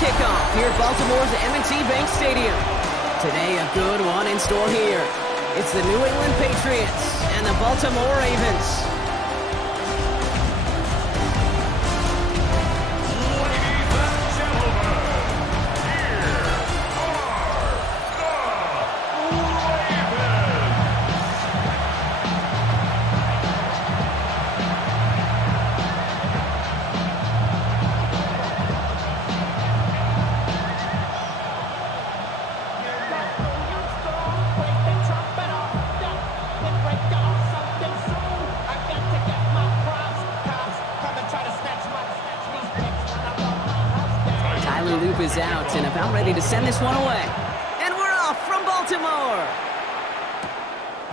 Kickoff here at Baltimore's M&T Bank Stadium. Today, a good one in store here. It's the New England Patriots and the Baltimore Ravens. Loop is out and about ready to send this one away. And we're off from Baltimore.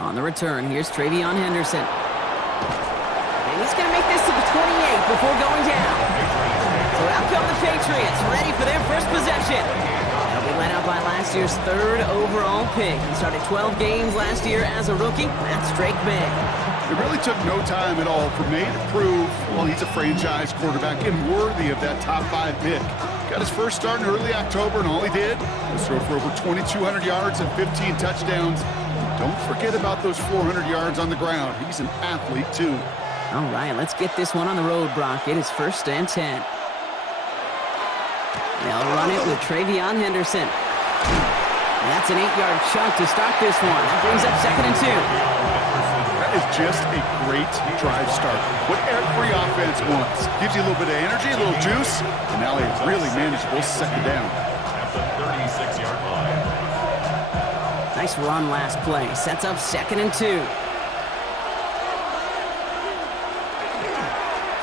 On the return, here's Travion Henderson. And he's going to make this to the 28 before going down. So out come the Patriots, ready for their first possession. They'll be led out by last year's third overall pick. He started 12 games last year as a rookie. That's Drake May. It really took no time at all for May to prove, well, he's a franchise quarterback and worthy of that top 5 pick. Got his first start in early October, and all he did was throw for over 2,200 yards and 15 touchdowns. Don't forget about those 400 yards on the ground. He's an athlete, too. All right, let's get this one on the road, Brock. It is 1st and 10. They'll run it with Travion Henderson. And that's an 8-yard chunk to start this one. That brings up 2nd and 2. That is just a great drive start. What every offense wants. Gives you a little bit of energy, a little juice, and now a really manageable 2nd down. At the 36-yard line. Nice run last play. Sets up 2nd and 2.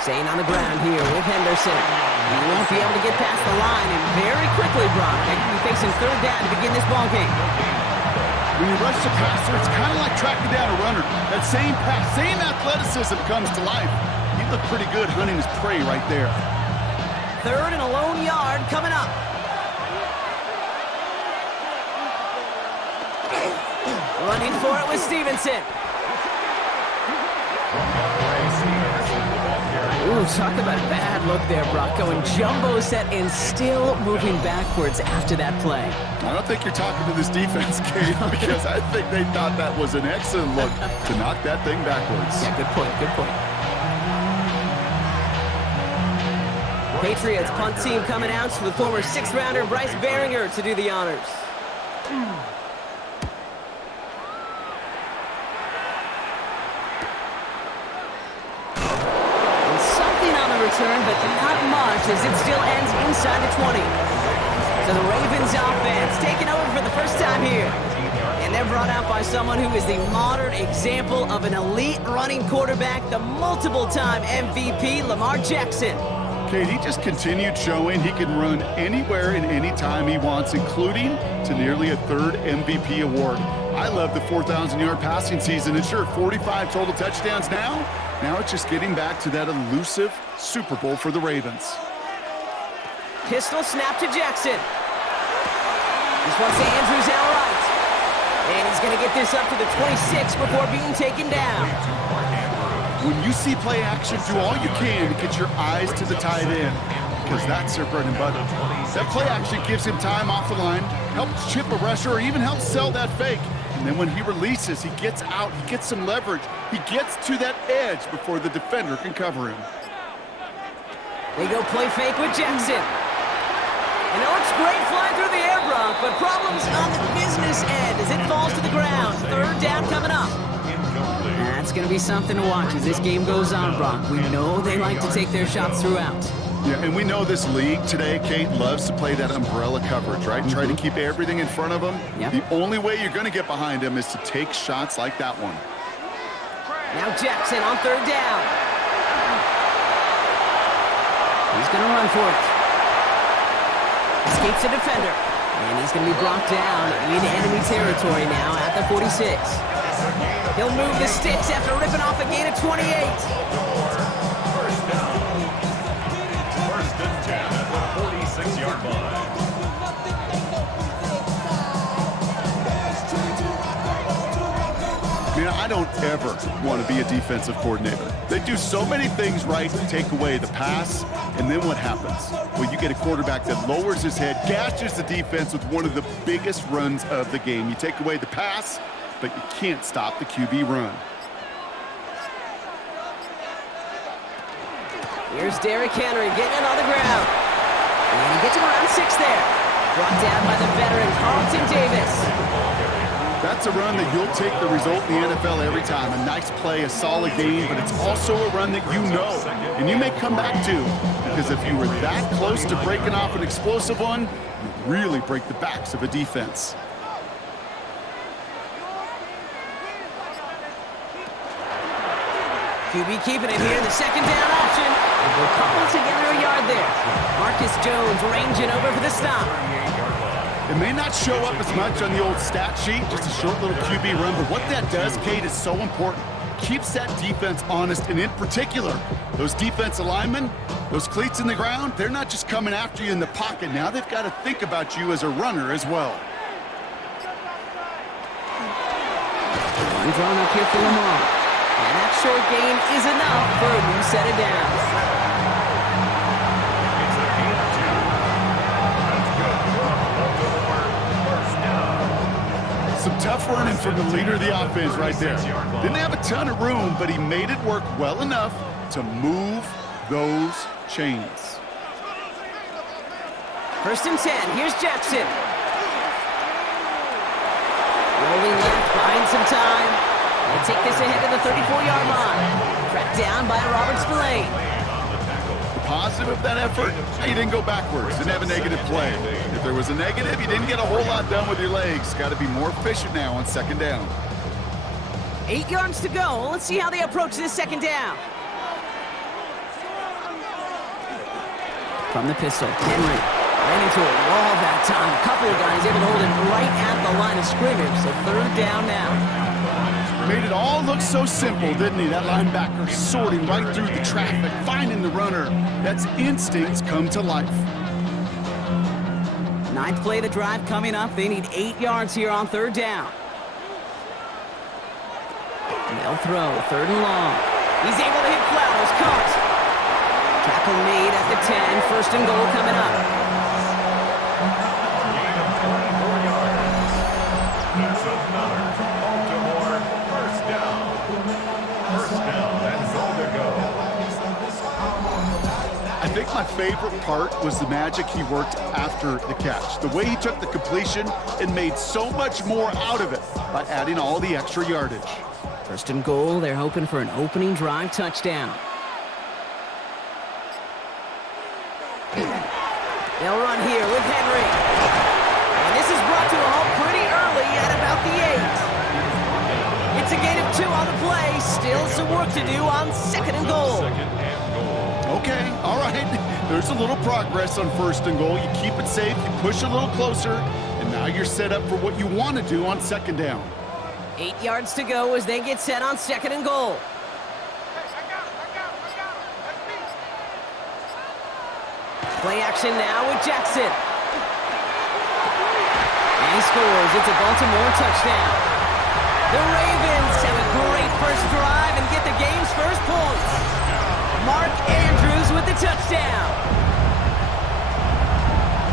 Staying on the ground here with Henderson. He won't be able to get past the line, and very quickly, Brock, they could be facing 3rd down to begin this ballgame. When you rush the passer, it's kind of like tracking down a runner. That same pass, same athleticism comes to life. He looked pretty good hunting his prey right there. 3rd and a lone yard coming up. Running for it with Stevenson. Ooh, talk about a bad look there, Brock. Going jumbo set and still moving backwards after that play. I don't think you're talking to this defense, Kate, because I think they thought that was an excellent look to knock that thing backwards. Yeah, good point, good point. Patriots punt team coming out with former 6th-rounder Bryce Behringer to do the honors. Return, but not much as it still ends inside the 20. So the Ravens offense taking over for the first time here. And they're brought out by someone who is the modern example of an elite running quarterback, the multiple-time MVP, Lamar Jackson. Kate, he just continued showing he can run anywhere and anytime he wants, including to nearly a 3rd MVP award. I love the 4,000-yard passing season, and sure, 45 total touchdowns now. Now it's just getting back to that elusive Super Bowl for the Ravens. Pistol snap to Jackson. This one's to Andrews outright. And he's going to get this up to the 26 before being taken down. When you see play action, do all you can to get your eyes to the tight end, because that's their bread and butter. That play action gives him time off the line, helps chip a rusher, or even helps sell that fake. And then when he releases, he gets out, he gets some leverage. He gets to that edge before the defender can cover him. They go play fake with Jackson. And it looks great flying through the air, Brock, but problems on the business end as it falls to the ground. 3rd down coming up. That's going to be something to watch as this game goes on, Brock. We know they like to take their shots throughout. Yeah, and we know this league today, Kate, loves to play that umbrella coverage, right? Try to keep everything in front of them. Yep. The only way you're going to get behind them is to take shots like that one. Now Jackson on 3rd down. He's going to run for it. Escapes the defender. And he's going to be brought down in enemy territory now at the 46. He'll move the sticks after ripping off a gain of 28. First down. 1st and 10 at the 46-yard line. I don't ever want to be a defensive coordinator. They do so many things right to take away the pass, and then what happens? Well, you get a quarterback that lowers his head, gashes the defense with one of the biggest runs of the game. You take away the pass, but you can't stop the QB run. Here's Derrick Henry getting it on the ground. And he gets him around 6 there. Brought down by the veteran Carlton Davis. That's a run that you'll take the result in the NFL every time. A nice play, a solid game, but it's also a run that you know and you may come back to, because if you were that close to breaking off an explosive one, you really break the backs of a defense. QB keeping it here, the second down option. We'll couple together a yard there. Marcus Jones ranging over for the stop. It may not show up as much on the old stat sheet, just a short little QB run, but what that does, Kate, is so important. Keeps that defense honest, and in particular, those defensive linemen, those cleats in the ground, they're not just coming after you in the pocket. Now they've got to think about you as a runner as well. One drawn up here for Lamar. And that short gain is enough for a new set of downs. It's a gain of 2. That's good for Baltimore. First down. Some tough running from the leader of the offense right there. Didn't have a ton of room, but he made it work well enough to move those chains. First and 10. Here's Jackson. Rolling left, buying some time. They'll take this ahead to the 34-yard line. Tracked down by Robert Spillane. The positive of that effort, he didn't go backwards, didn't have a negative play. If there was a negative, you didn't get a whole lot done with your legs. Got to be more efficient now on second down. 8 yards to go. Let's see how they approach this second down. From the pistol, Henry ran into a wall that time. A couple of guys able to hold him right at the line of scrimmage. So third down now. Made it all look so simple, didn't he? That linebacker sorting right through the traffic, finding the runner. That's instincts come to life. Ninth play of the drive coming up. They need 8 yards here on third down. They'll throw, third and long. He's able to hit Flowers, caught. Tackle made at the 10, first and goal coming up. Gain of 24 yards. That's another Baltimore first down. First down and goal to go. I think my favorite part was the magic he worked after the catch. The way he took the completion and made so much more out of it by adding all the extra yardage. First and goal, they're hoping for an opening drive touchdown. They'll run here with Henry. And this is brought to a halt pretty early at about the 8. It's a gain of 2 on the play. Still some work to do on second and goal. Okay, all right. There's a little progress on first and goal. You keep it safe, you push a little closer, and now you're set up for what you want to do on second down. 8 yards to go as they get set on second and goal. Play action now with Jackson. And he scores. It's a Baltimore touchdown. The Ravens have a great first drive and get the game's first points. Mark Andrews with the touchdown.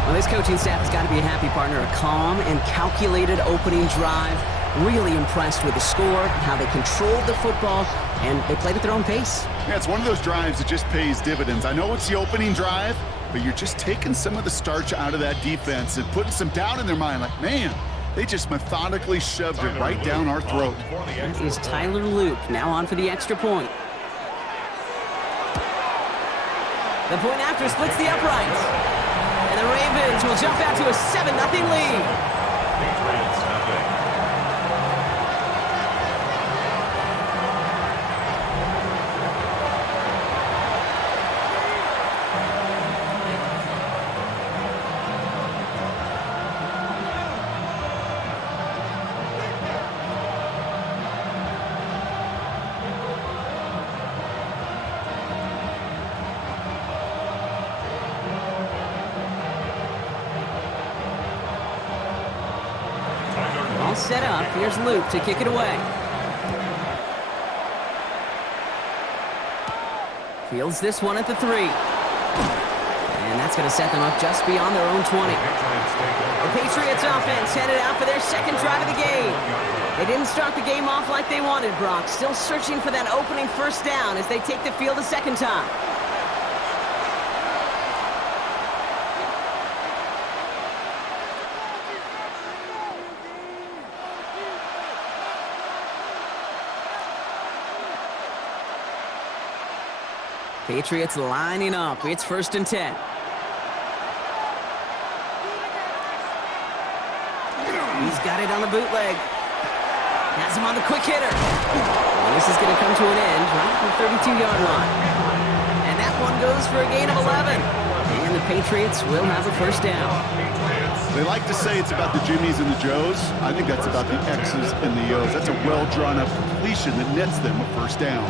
Well, this coaching staff has got to be a happy partner. A calm and calculated opening drive. Really impressed with the score, how they controlled the football, and they played at their own pace. Yeah, it's one of those drives that just pays dividends. I know it's the opening drive, but you're just taking some of the starch out of that defense and putting some doubt in their mind. Like, man, they just methodically shoved it right down our throat. That is Tyler Luke, now on for the extra point. The point after splits the uprights. And the Ravens will jump out to a 7-0 lead. Patriots nothing. All set up. Here's Luke to kick it away. Fields this one at the 3. And that's going to set them up just beyond their own 20. The Patriots offense headed out for their second drive of the game. They didn't start the game off like they wanted, Brock. Still searching for that opening first down as they take the field a second time. Patriots lining up. It's 1st and 10. He's got it on the bootleg. Has him on the quick hitter. And this is going to come to an end right at the 32-yard line. And that one goes for a gain of 11. And the Patriots will have a first down. They like to say it's about the Jimmies and the Joes. I think that's about the X's and the O's. That's a well-drawn-up completion that nets them a first down.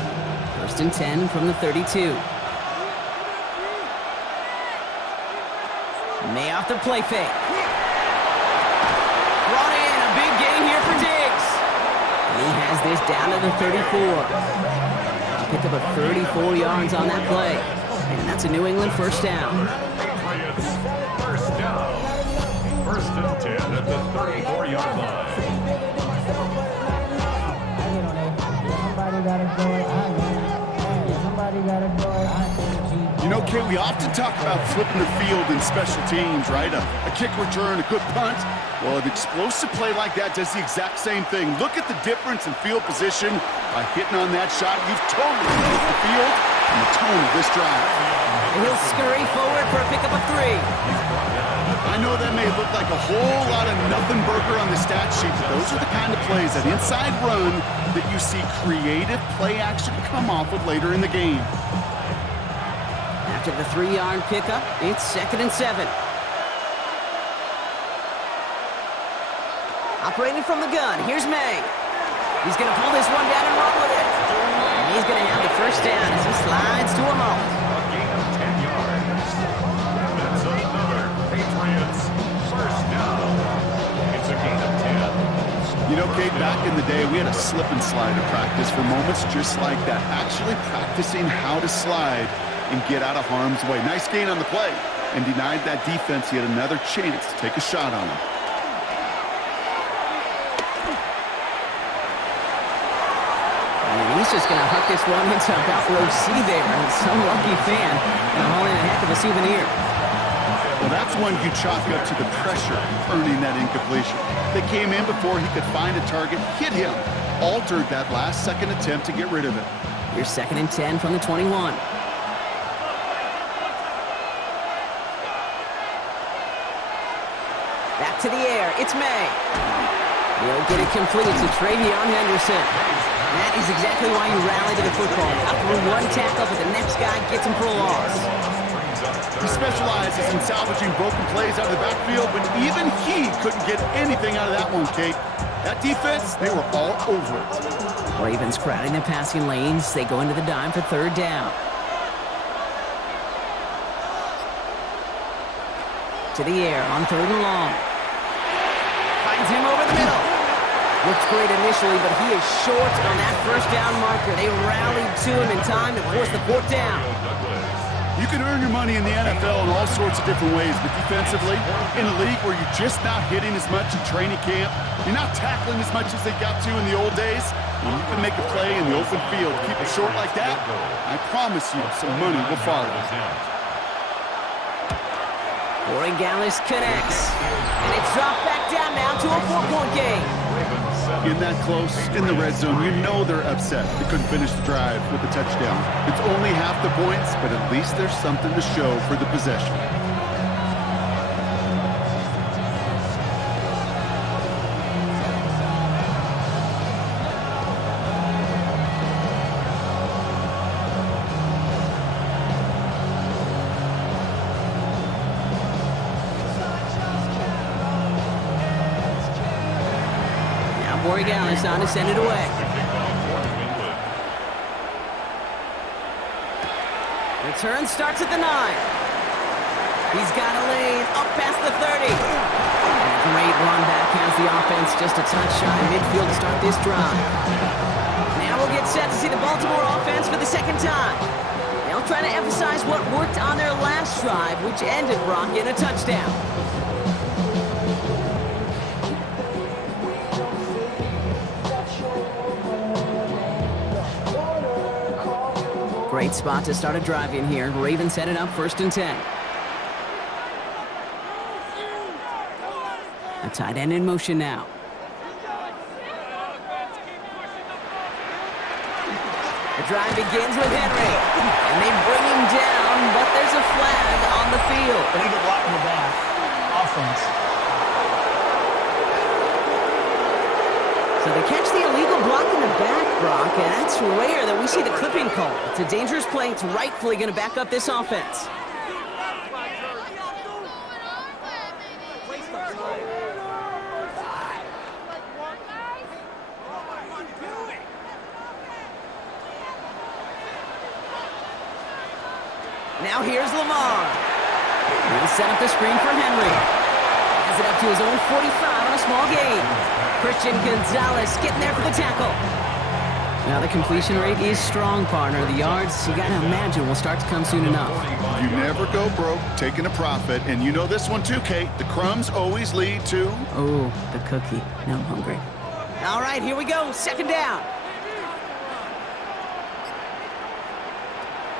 1st and 10 from the 32. May off the play fake. Brought in a big gain here for Diggs. He has this down to the 34. Picked up a 34 yards on that play. And that's a New England first down. Patriots first down. 1st and 10 at the 34-yard line. You know, Kate, we often talk about flipping the field in special teams, right? A kick return, a good punt. Well, an explosive play like that does the exact same thing. Look at the difference in field position. By hitting on that shot, you've totally changed the field and the tone of this drive. And he'll scurry forward for a pickup of 3. I know that may look like a whole lot of nothing burger on the stat sheet, but those are the kind of plays, that inside run, that you see creative play action come off of later in the game. After the 3-yard pickup, it's 2nd and 7. Operating from the gun, here's May. He's going to pull this one down and run with it. And he's going to have the first down as he slides to a halt. A gain of 10 yards. That's another Patriots first down. It's a gain of 10. You know, Kate, back in the day, we had a slip and slide in practice for moments just like that. Actually practicing how to slide and get out of harm's way. Nice gain on the play, and denied that defense. He had another chance to take a shot on him. And he's just going to huck this one into about row C there. And some lucky fan and hauling a heck of a souvenir. Well, that's one you chalk up to the pressure earning that incompletion. They came in before he could find a target, hit him, altered that last-second attempt to get rid of it. Here's 2nd and 10 from the 21. Back to the air. It's May. He'll get it complete to Travion Henderson. That is exactly why you rally to the football. Out through one tackle, but the next guy gets him for a loss. He specializes in salvaging broken plays out of the backfield, but even he couldn't get anything out of that one, Kate. That defense, they were all over it. Ravens crowding the passing lanes. They go into the dime for 3rd down. To the air on 3rd and long. Finds him over the middle. Looked great initially, but he is short on that first down marker. They rallied to him in time to force the 4th down. You can earn your money in the NFL in all sorts of different ways, but defensively, in a league where you're just not hitting as much in training camp, you're not tackling as much as they got to in the old days, when you can make a play in the open field, keep it short like that, I promise you some money will follow. Corey Gallis connects. And it's dropped back down now to a 4-point game. In that close, in the red zone, you know they're upset. They couldn't finish the drive with the touchdown. It's only half the points, but at least there's something to show for the possession. Corey Gallis on to send it away. Return starts at the 9. He's got a lane up past the 30. And a great run back has the offense just a touch shy of midfield to start this drive. Now we'll get set to see the Baltimore offense for the second time. They'll They'll try to emphasize what worked on their last drive, which ended, Brock, in a touchdown. Great spot to start a drive in here. Ravens headed up 1st and 10. A tight end in motion now. The drive begins with Henry. And they bring him down, but there's a flag on the field. Illegal block in the back. Offense. So they catch the illegal block in the back, Brock, and that's rare that we see the clipping call. It's a dangerous play. It's rightfully going to back up this offense. Now here's Lamar. He'll set up the screen for Henry. Has it up to his own 45 on a small gain. Christian Gonzalez getting there for the tackle. Now the completion rate is strong, partner. The yards, you got to imagine, will start to come soon enough. You never go broke taking a profit. And you know this one too, Kate. The crumbs always lead to... Oh, the cookie. Now I'm hungry. All right, here we go. 2nd down.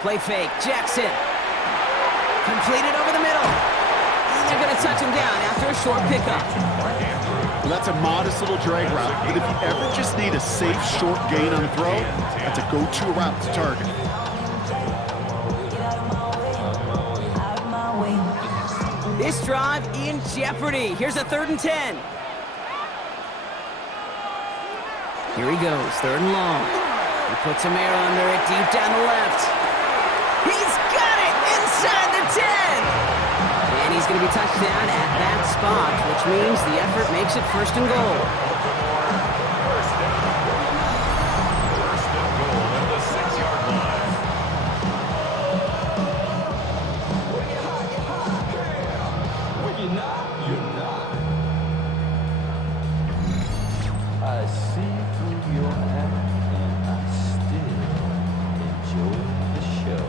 Play fake. Jackson. Completed over the middle. And they're going to touch him down after a short pickup. Well, that's a modest little drag route. But if you ever just need a safe, short gain on the throw, that's a go-to route to target. This drive in jeopardy. Here's a 3rd and 10. Here he goes. 3rd and long. He puts some air under it deep down the left. He's got it inside the 10. And he's going to be touched down at that spot, which means the effort makes it 1st and goal. First down. 1st and goal at the 6-yard line. When you're not, you're not. I see through your act and I still enjoy the show.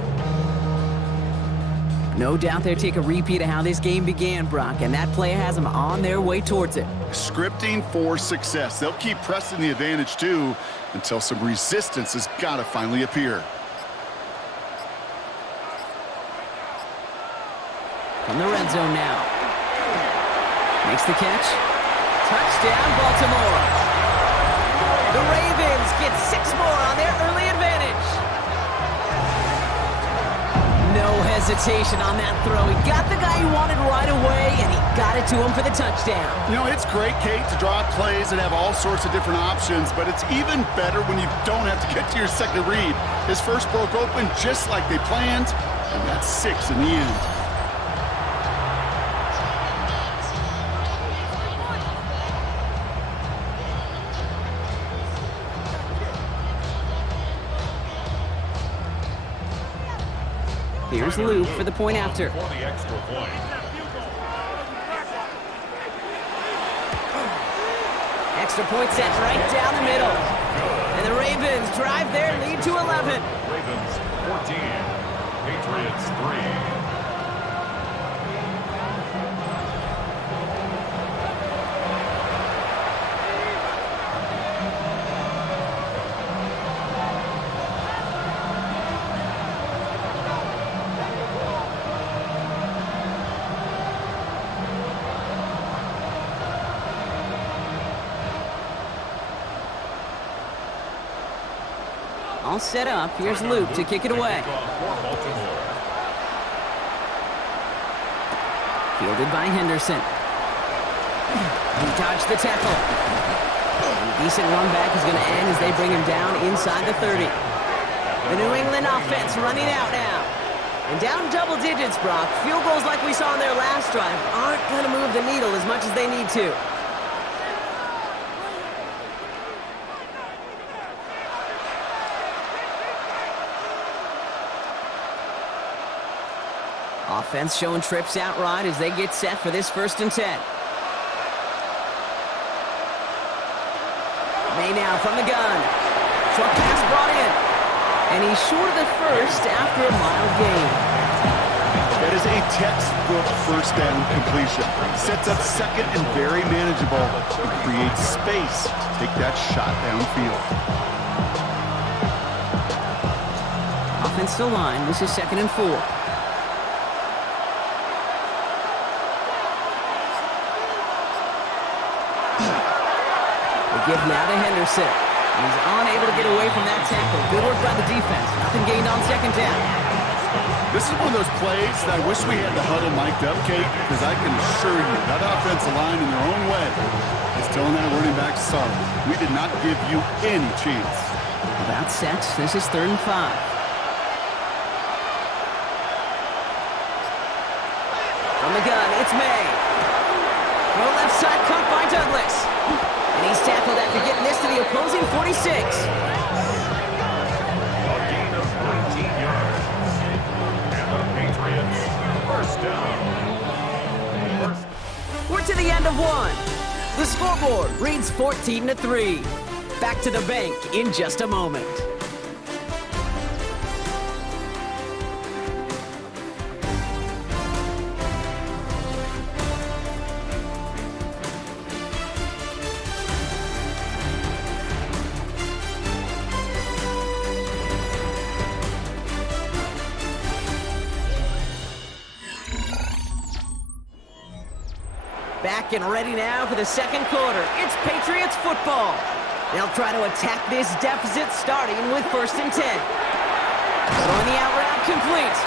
No doubt they'll take a repeat of how this game began, Brock, and that play has them on their way towards it. Scripting for success. They'll keep pressing the advantage, too, until some resistance has got to finally appear. From the red zone now. Makes the catch. Touchdown, Baltimore. The Ravens get 6 more on their early advantage. No hesitation on that throw. He got the guy he wanted right away, and he got it to him for the touchdown. You know, it's great, Kate, to draw up plays and have all sorts of different options, but it's even better when you don't have to get to your second read. His first broke open just like they planned, and that's 6 in the end. Here's Luke for the point after. For the extra point. Extra point set right down the middle. And the Ravens drive their lead to 11. Ravens 14. Patriots 3. All set up. Here's Luke to kick it away. Fielded by Henderson. He dodged the tackle. And a decent run back is going to end as they bring him down inside the 30. The New England offense running out now. And down double digits, Brock. Field goals like we saw in their last drive aren't going to move the needle as much as they need to. Offense showing trips out right as they get set for this 1st and 10. May now from the gun. Short pass brought in. And he's short of the first after a mild gain. That is a textbook first down completion. Sets up second and very manageable. And creates space to take that shot downfield. Offensive line, this is 2nd and 4. They give now to Henderson. He's unable to get away from that tackle. Good work by the defense. Nothing gained on 2nd down. This is one of those plays that I wish we had the huddle mic'd up, Kate, because I can assure you that offensive line in their own way is telling that running back, sorry, we did not give you any chance. About set. This is 3rd and 5. From the gun, it's May. Throw left side, caught by Douglas. And he's tackled after getting this to the opposing 46. A gain of 19 yards. And the Patriots, first down. We're to the end of one. The scoreboard reads 14-3. Back to the bank in just a moment. Back and ready now for the second quarter. It's Patriots football. They'll try to attack this deficit starting with 1st and 10. Throwing the out route complete.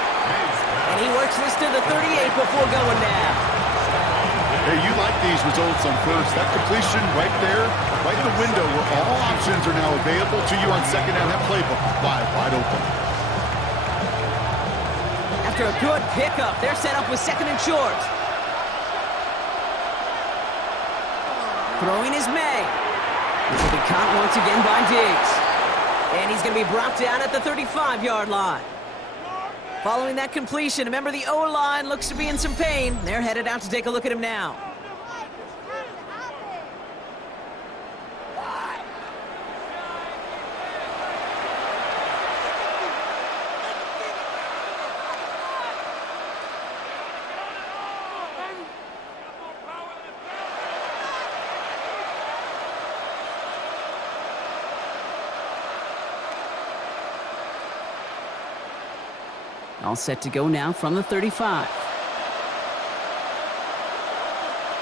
And he works this to the 38 before going down. Hey, you like these results on first. That completion right there, right in the window where all options are now available to you on 2nd down. That playbook wide open. After a good pickup, they're set up with 2nd and short. Throwing is May. This will be caught once again by Diggs. And he's going to be brought down at the 35-yard line. Following that completion, remember the O-line looks to be in some pain. They're headed out to take a look at him now. All set to go now from the 35.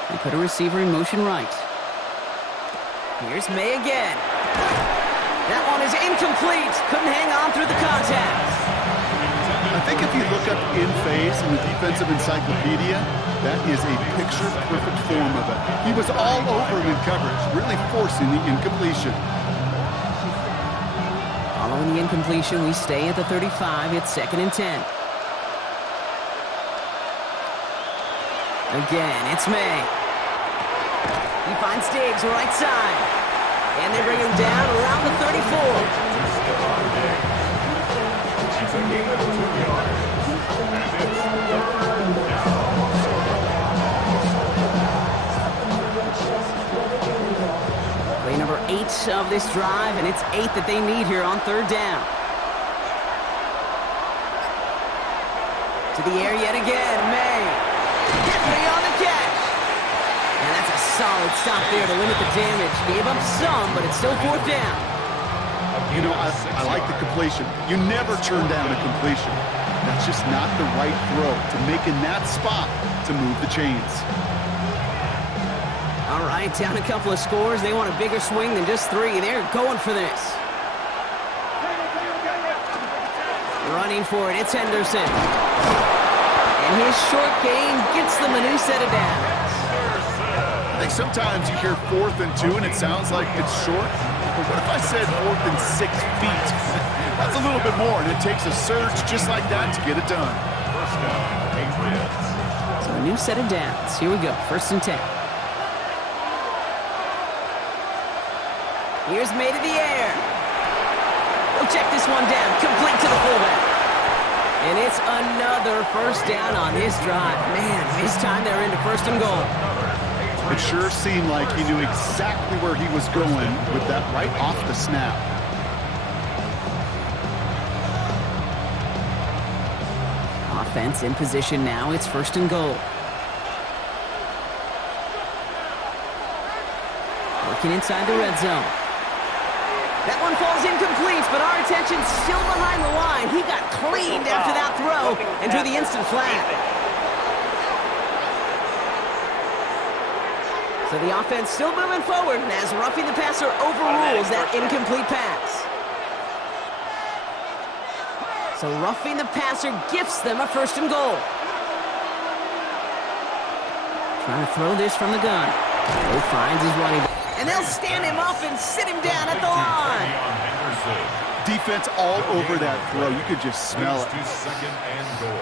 They put a receiver in motion right. Here's May again. That one is incomplete. Couldn't hang on through the contact. I think if you look up in phase in the defensive encyclopedia, that is a picture-perfect form of it. He was all over him in coverage, really forcing the incompletion. Following the incompletion, we stay at the 35. It's 2nd and 10. Again, it's May. He finds Diggs right side. And they bring him down around the 34. It's a gain of 2 yards. And it's 3rd down. Play number 8 of this drive, and it's 8 that they need here on 3rd down. To the air yet again, May. Get May on the catch. And that's a solid stop there to limit the damage. Gave up some, but it's still 4th down. You know, I like the completion. You never turn down a completion. That's just not the right throw to make in that spot to move the chains. All right, down a couple of scores. They want a bigger swing than just 3. They're going for this. Running for it, it's Henderson. And his short gain gets them a new set of downs. I think sometimes you hear 4th and 2 and it sounds like it's short. But what if I said 4th and 6 feet? That's a little bit more, and it takes a surge just like that to get it done. First down, Patriots. So a new set of downs. Here we go, 1st and 10. Here's May to the air. We'll check this one down, complete to the fullback. And it's another 1st down on this drive. Man, this time they're into 1st and goal. It sure seemed like he knew exactly where he was going with that right off the snap. Offense in position now. It's 1st and goal. Working inside the red zone. That one falls incomplete, but our attention's still behind the line. He got cleaned after that throw and drew the instant flag. So the offense still moving forward as roughing the passer overrules that incomplete pass. So roughing the passer gifts them a 1st and goal. Trying to throw this from the gun. He finds his running back. And they'll stand him up and sit him down at the line. Defense all over that throw. You could just smell it.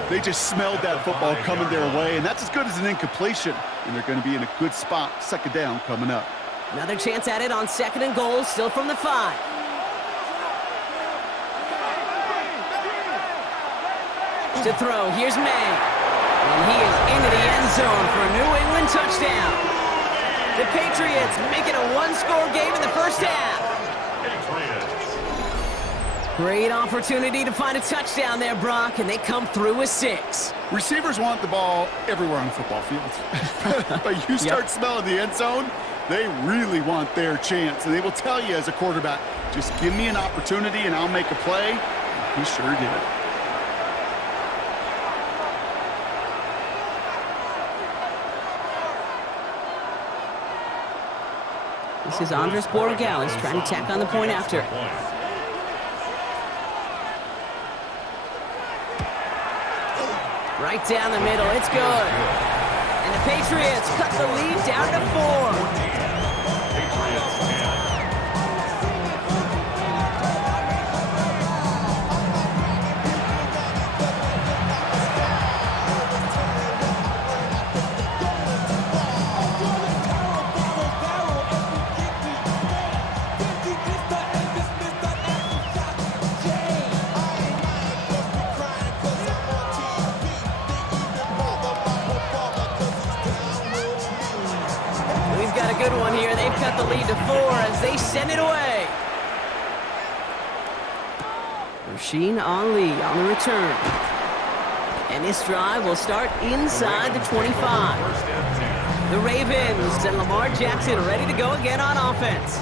They just smelled that football coming their way, and that's as good as an incompletion. And they're going to be in a good spot. 2nd down coming up. Another chance at it on 2nd and goal, still from the 5. To throw, here's May. And he is into the end zone for a New England touchdown. The Patriots make it a 1-score game in the 1st half. Great opportunity to find a touchdown there, Brock, and they come through with 6. Receivers want the ball everywhere on the football field. But you start smelling the end zone, they really want their chance. And they will tell you as a quarterback, just give me an opportunity and I'll make a play. He sure did. This is Andres Borregales trying to tack on the point after. Right down the middle, it's good. And the Patriots cut the lead down to 4. Good one here. They've cut the lead to 4 as they send it away. Rasheen Ali on the return. And this drive will start inside the 25. The Ravens and Lamar Jackson ready to go again on offense.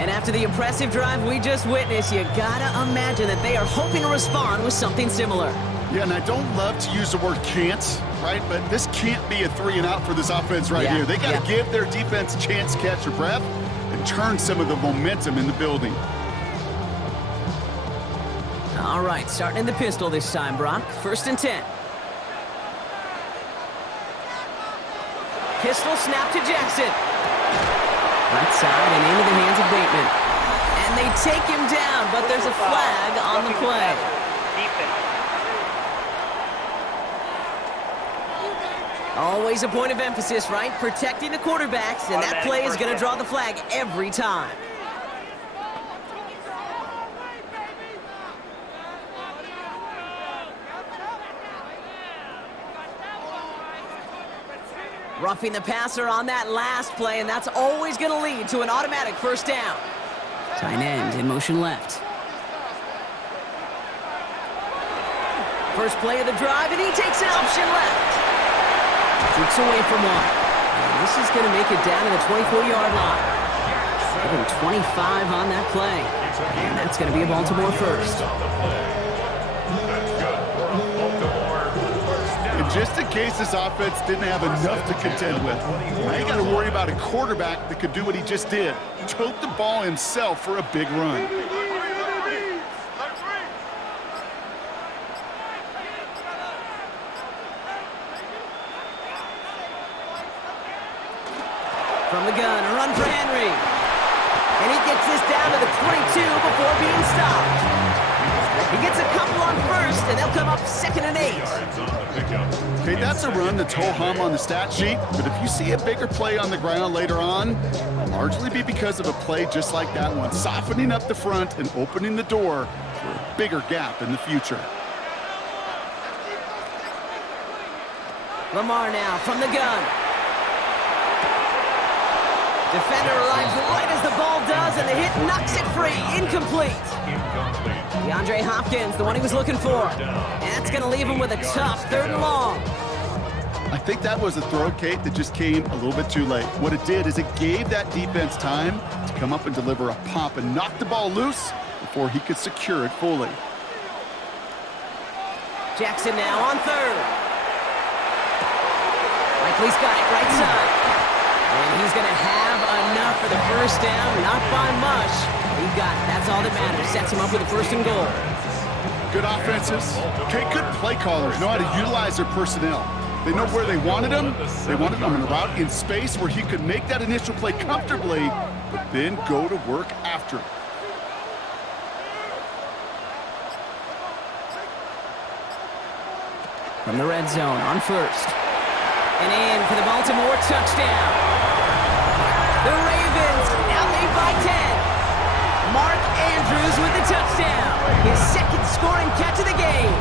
And after the impressive drive we just witnessed, you gotta imagine that they are hoping to respond with something similar. Yeah, and I don't love to use the word can't, right? But this can't be a 3-and-out for this offense right here. They got to give their defense a chance to catch their breath and turn some of the momentum in the building. All right, starting in the pistol this time, Brock. 1st and 10. Pistol snap to Jackson. Right side and into the hands of Bateman. And they take him down, but there's a flag on the play. Always a point of emphasis, right? Protecting the quarterbacks, and that play is going to draw the flag every time. Roughing the passer on that last play, and that's always going to lead to an automatic 1st down. Tight end in motion left. First play of the drive, and he takes an option left. Shoots away from 1. And this is going to make it down to the 24-yard line. Give him 25 on that play. And that's going to be a Baltimore 1st. And just in case this offense didn't have enough to contend with, now you got to worry about a quarterback that could do what he just did. Tote the ball himself for a big run. From the gun, a run for Henry. And he gets this down to the 22 before being stopped. He gets a couple on 1st, and they'll come up 2nd and 8. Okay, that's a run that's ho-hum on the stat sheet, but if you see a bigger play on the ground later on, it'll largely be because of a play just like that one, softening up the front and opening the door for a bigger gap in the future. Lamar now from the gun. Defender arrives right as the ball does, and the hit knocks it free. Incomplete. Incomplete. DeAndre Hopkins, the one he was looking for. And that's going to leave him with a tough 3rd and long. I think that was a throw, Kate, that just came a little bit too late. What it did is it gave that defense time to come up and deliver a pop and knock the ball loose before he could secure it fully. Jackson now on 3rd. Likely's got it right side. And he's going to have enough for the 1st down, not by much. He got it. That's all that matters. Sets him up with a 1st and goal. Good offenses. Okay, good play callers know how to utilize their personnel. They know where they wanted him. They wanted him on a route in space where he could make that initial play comfortably, but then go to work after it. From the red zone on 1st. And in for the Baltimore touchdown. The Ravens now lead by 10. Mark Andrews with the touchdown. His 2nd scoring catch of the game.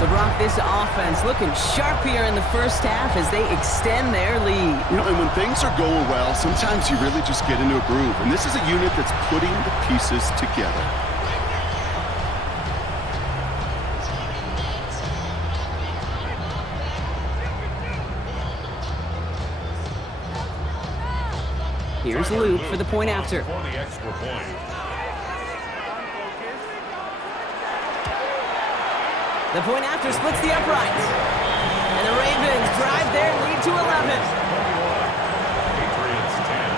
So, Brock, this offense looking sharp here in the 1st half as they extend their lead. You know, and when things are going well, sometimes you really just get into a groove. And this is a unit that's putting the pieces together. Here's Luke for the point after. For the extra point. The point after splits the uprights. And the Ravens drive their lead to 11. Patriots 10.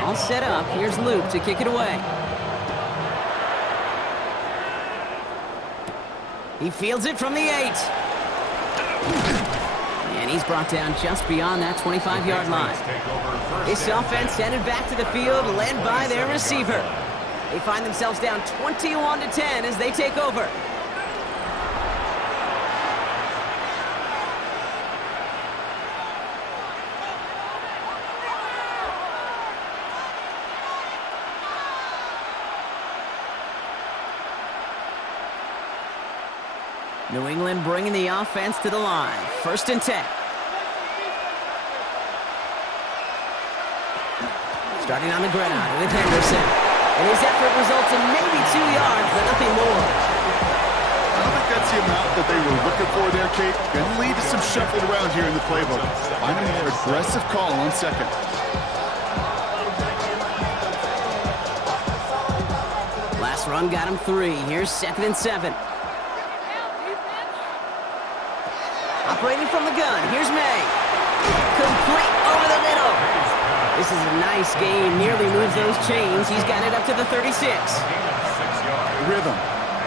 All set up. Here's Luke to kick it away. He fields it from the 8. And he's brought down just beyond that 25-yard line. This offense headed back to the field, led by their receiver. They find themselves down 21-10 as they take over. New England bringing the offense to the line. 1st and 10. Starting on the ground with Henderson. And his effort results in maybe 2 yards, but nothing more. I don't think that's the amount that they were looking for there, Kate. Going to lead to some shuffling around here in the playbook. Find a more aggressive call on 2nd. Last run got him 3. Here's 2nd and 7. Operating from the gun, here's May. Complete over the middle. This is a nice game, nearly moves those chains. He's got it up to the 36. Rhythm.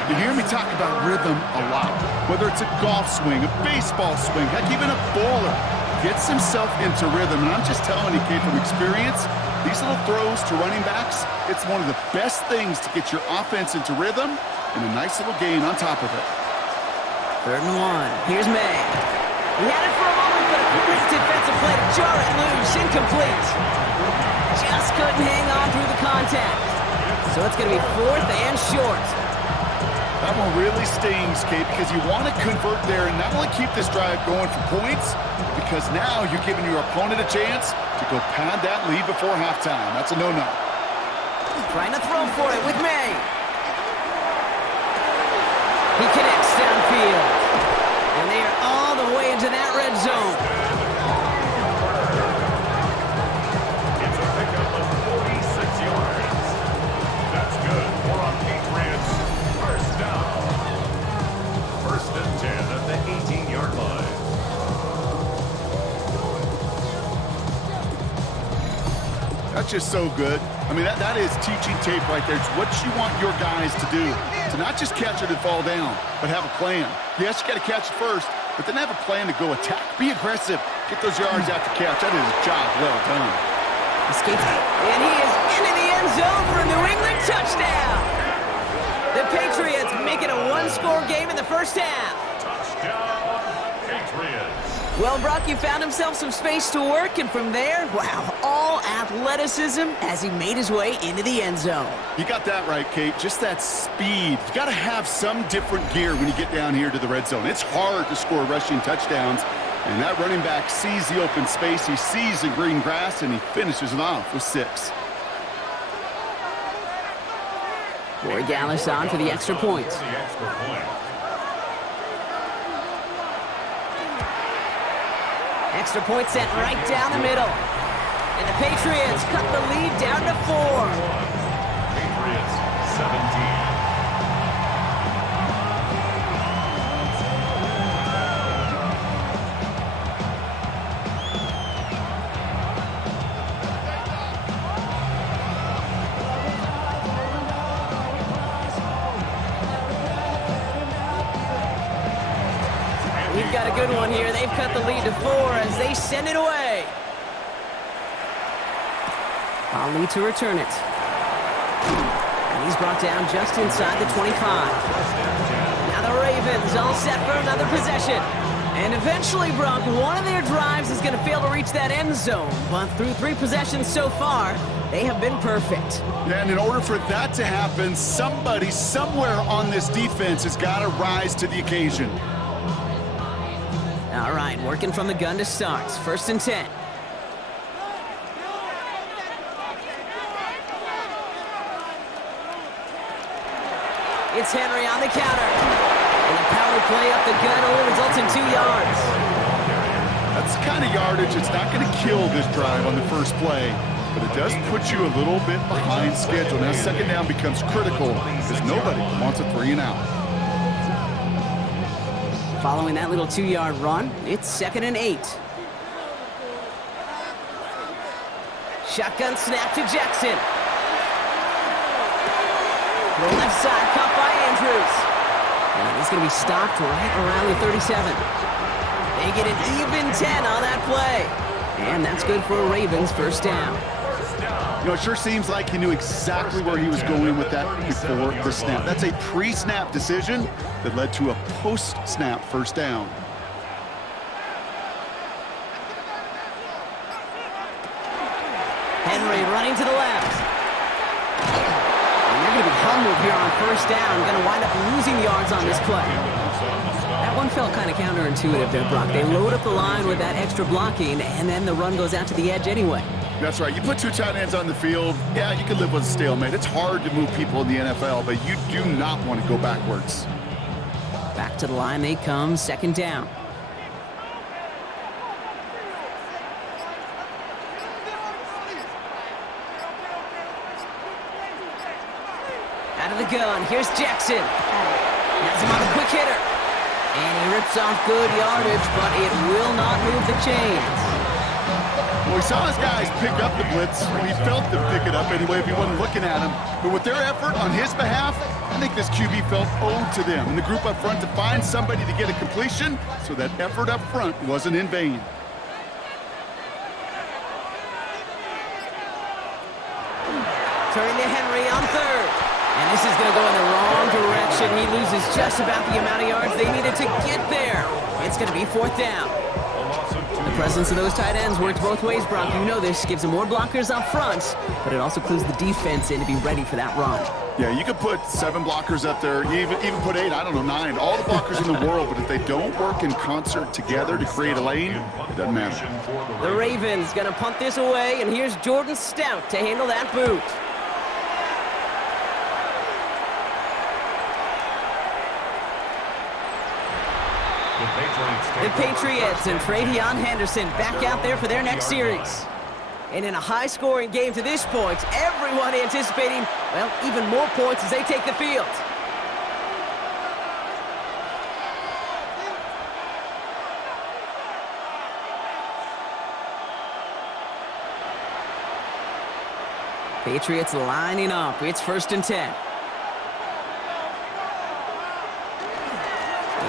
You hear me talk about rhythm a lot. Whether it's a golf swing, a baseball swing, heck, even a bowler gets himself into rhythm. And I'm just telling you, Kate, from experience, these little throws to running backs, it's one of the best things to get your offense into rhythm and a nice little gain on top of it. 3rd and 1. Here's May. He had it for a moment, but a great defensive play to jar it loose. Incomplete. Just couldn't hang on through the contact. So it's going to be 4th and short. That one really stings, Kate, because you want to convert there and not only keep this drive going for points, because now you're giving your opponent a chance to go pad that lead before halftime. That's a no-no. Trying to throw for it with May. He connects downfield. And they are all the way into that red zone. It's a pickup of 46 yards. That's good for a Patriots 1st down. 1st and 10 at the 18-yard line. That's just so good. I mean, that is teaching tape right there. It's what you want your guys to do. To not just catch it and fall down, but have a plan. Yes, you got to catch it first, but then have a plan to go attack. Be aggressive. Get those yards after catch. That is a job well done. Escapes. And he is into the end zone for a New England touchdown. The Patriots make it a one-score game in the first half. Touchdown, Patriots. Well, Brock, you found himself some space to work, and from there, wow, all athleticism as he made his way into the end zone. You got that right, Kate. Just that speed. You got to have some different gear when you get down here to the red zone. It's hard to score rushing touchdowns, and that running back sees the open space, he sees the green grass, and he finishes it off with 6. Corey Gallis on for the extra point. Extra point sent right down the middle. And the Patriots cut the lead down to 4. Patriots 17. We've got a good one here. They've cut the lead to 4 as they send it away. Ali to return it. And he's brought down just inside the 25. Now the Ravens all set for another possession. And eventually, Brock, one of their drives is going to fail to reach that end zone. But through 3 possessions so far, they have been perfect. Yeah, and in order for that to happen, somebody somewhere on this defense has got to rise to the occasion. All right, working from the gun to start. 1st and 10. It's Henry on the counter. And a power play up the gut only results in 2 yards. That's the kind of yardage it's not going to kill this drive on the first play, but it does put you a little bit behind schedule. Now 2nd down becomes critical because nobody wants a 3 and out. Following that little 2-yard run, it's 2nd and 8. Shotgun snap to Jackson. To the left side, caught by Andrews. And he's going to be stopped right around the 37. They get an even 10 on that play. And that's good for a Ravens 1st down. You know, it sure seems like he knew exactly where he was going with that before the snap. That's a pre-snap decision that led to a post-snap 1st down. Henry running to the left. And they're going to be humbled here on 1st down. Going to wind up losing yards on this play. That one felt kind of counterintuitive there, Brock. They load up the line with that extra blocking, and then the run goes out to the edge anyway. That's right. You put 2 tight ends on the field, yeah, you can live with a stalemate. It's hard to move people in the NFL, but you do not want to go backwards. Back to the line they come, 2nd down. Out of the gun, here's Jackson. Has him on a quick hitter. And he rips off good yardage, but it will not move the chains. Well, he saw his guys pick up the blitz. Well, he felt them pick it up anyway if he wasn't looking at him. But with their effort on his behalf, I think this QB felt owed to them and the group up front to find somebody to get a completion, so that effort up front wasn't in vain. Turning to Henry on 3rd. And this is going to go in the wrong direction. He loses just about the amount of yards they needed to get there. It's going to be 4th down. The presence of those tight ends works both ways, Brock. You know this. Gives them more blockers up front, but it also clues the defense in to be ready for that run. Yeah, you could put 7 blockers up there, even put 8, I don't know, 9, all the blockers in the world, but if they don't work in concert together to create a lane, it doesn't matter. The Ravens going to punt this away, and here's Jordan Stout to handle that boot. The Patriots and Travion Henderson back out there for their next series. And in a high-scoring game to this point, everyone anticipating, well, even more points as they take the field. Patriots lining up. It's 1st and 10.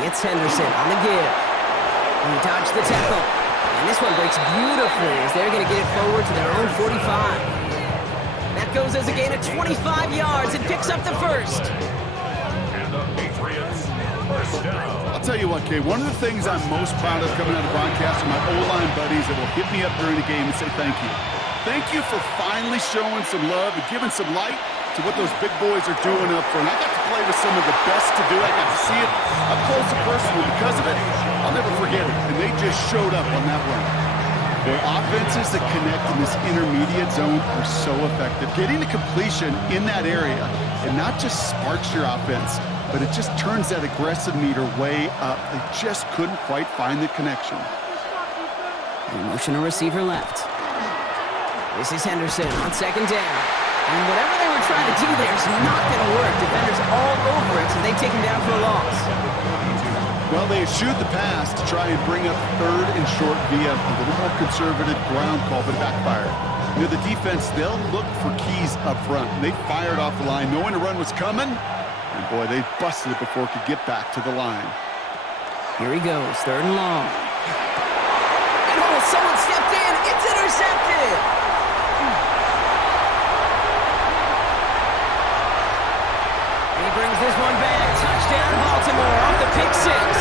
It's Henderson on the give. He dodged the tackle. And this one breaks beautifully as they're going to get it forward to their own 45. That goes as a gain of 25 yards and picks up the 1st. I'll tell you what, Kay, one of the things I'm most proud of coming out of broadcast are my O-line buddies that will hit me up during the game and say thank you. Thank you for finally showing some love and giving some light to what those big boys are doing up front. I got to play with some of the best to do it. I got to see it up close and personal. Because of it, I'll never forget it. And they just showed up on that run. Their offenses that connect in this intermediate zone are so effective. Getting the completion in that area, it not just sparks your offense, but it just turns that aggressive meter way up. They just couldn't quite find the connection. Motion a receiver left. This is Henderson on second down. And whatever they were trying to do there is not going to work. Defenders all over it, so they take him down for a loss. Well, they eschewed the pass to try and bring up third and short via a little more conservative ground call, but backfired. You know, the defense, they'll look for keys up front. They fired off the line, knowing a run was coming. And boy, they busted it before it could get back to the line. Here he goes, third and long. And oh, someone stepped in. It's intercepted. And he brings this one back. Touchdown, Baltimore, off the pick six.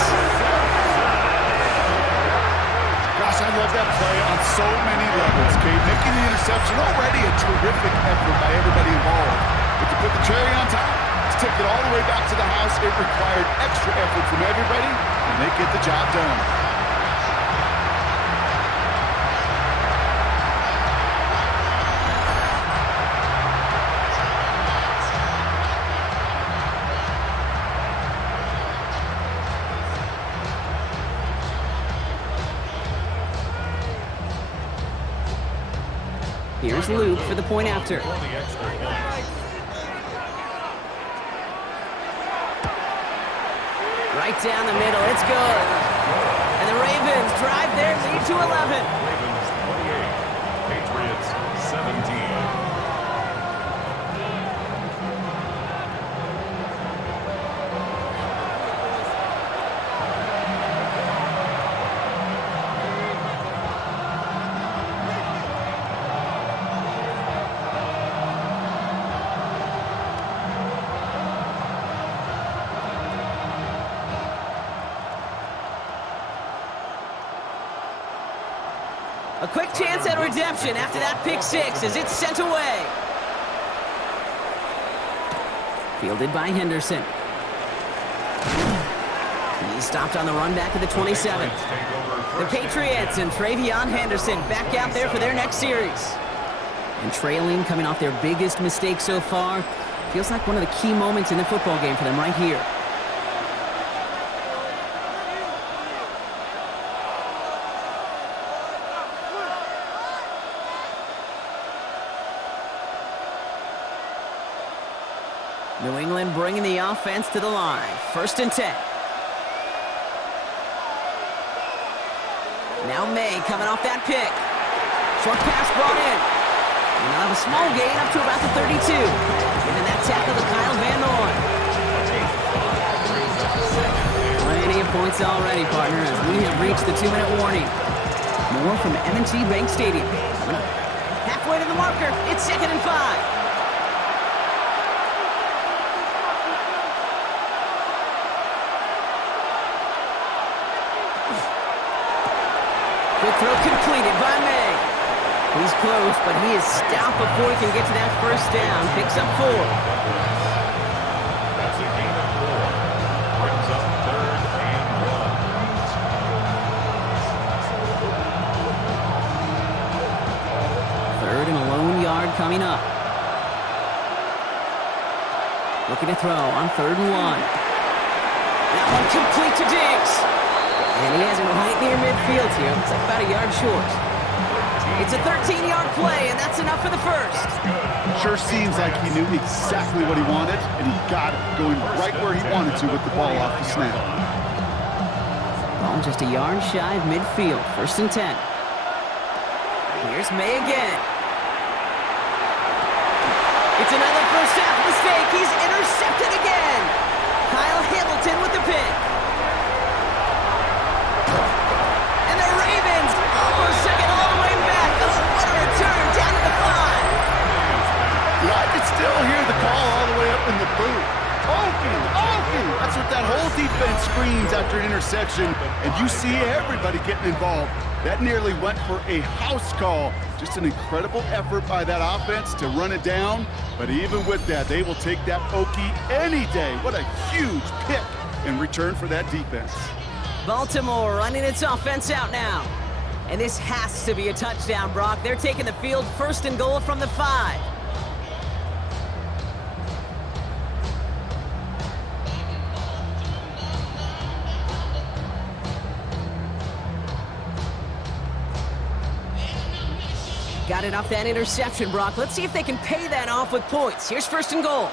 Gosh, I love that play on so many levels, Kate. Making the interception, already a terrific effort by everybody involved. But to put the cherry on top, to take it all the way back to the house, it required extra effort from everybody, and they get the job done. Here's Luke for the point after. Right down the middle, it's good. And the Ravens drive their lead to 11. Ravens 28, Patriots 17. A quick chance at redemption after that pick six as it's sent away. Fielded by Henderson. He's stopped on the run back at the 27. The Patriots and Travion Henderson back out there for their next series. And trailing, coming off their biggest mistake so far, feels like one of the key moments in the football game for them right here. New England bringing the offense to the line. 1st and 10. Now May coming off that pick. Short pass brought in. And they'll have a small gain up to about the 32. Giving that tackle to Kyle Van Noy. Plenty of points already, partner, as we have reached the 2-minute warning. More from M&T Bank Stadium. Coming up. Halfway to the marker. It's 2nd and 5. Quick throw completed by May. He's close, but he is stopped before he can get to that first down. Picks up 4. That's a gain of 4. Brings up 3rd and 1. 3rd and a lone yard coming up. Looking to throw on 3rd and 1. That one complete to Diggs. And he has it right near midfield here. Looks like about a yard short. It's a 13-yard play, and that's enough for the first. Sure seems like he knew exactly what he wanted, and he got it, going right where he wanted to with the ball off the snap. Ball just a yard shy of midfield. 1st and 10. Here's May again. It's another first half mistake. He's intercepted again. Kyle Hamilton with the pick. And the Ravens almost took it all the way back. Oh, what a return down to the 5. Yeah, I can still hear the call all the way up in the booth. Open, open. That's what that whole defense screens after an interception, and you see everybody getting involved. That nearly went for a house call. Just an incredible effort by that offense to run it down. But even with that, they will take that Okie any day. What a huge pick in return for that defense. Baltimore running its offense out now. And this has to be a touchdown, Brock. They're taking the field, 1st and goal from the 5. Got it off that interception, Brock. Let's see if they can pay that off with points. Here's 1st and goal.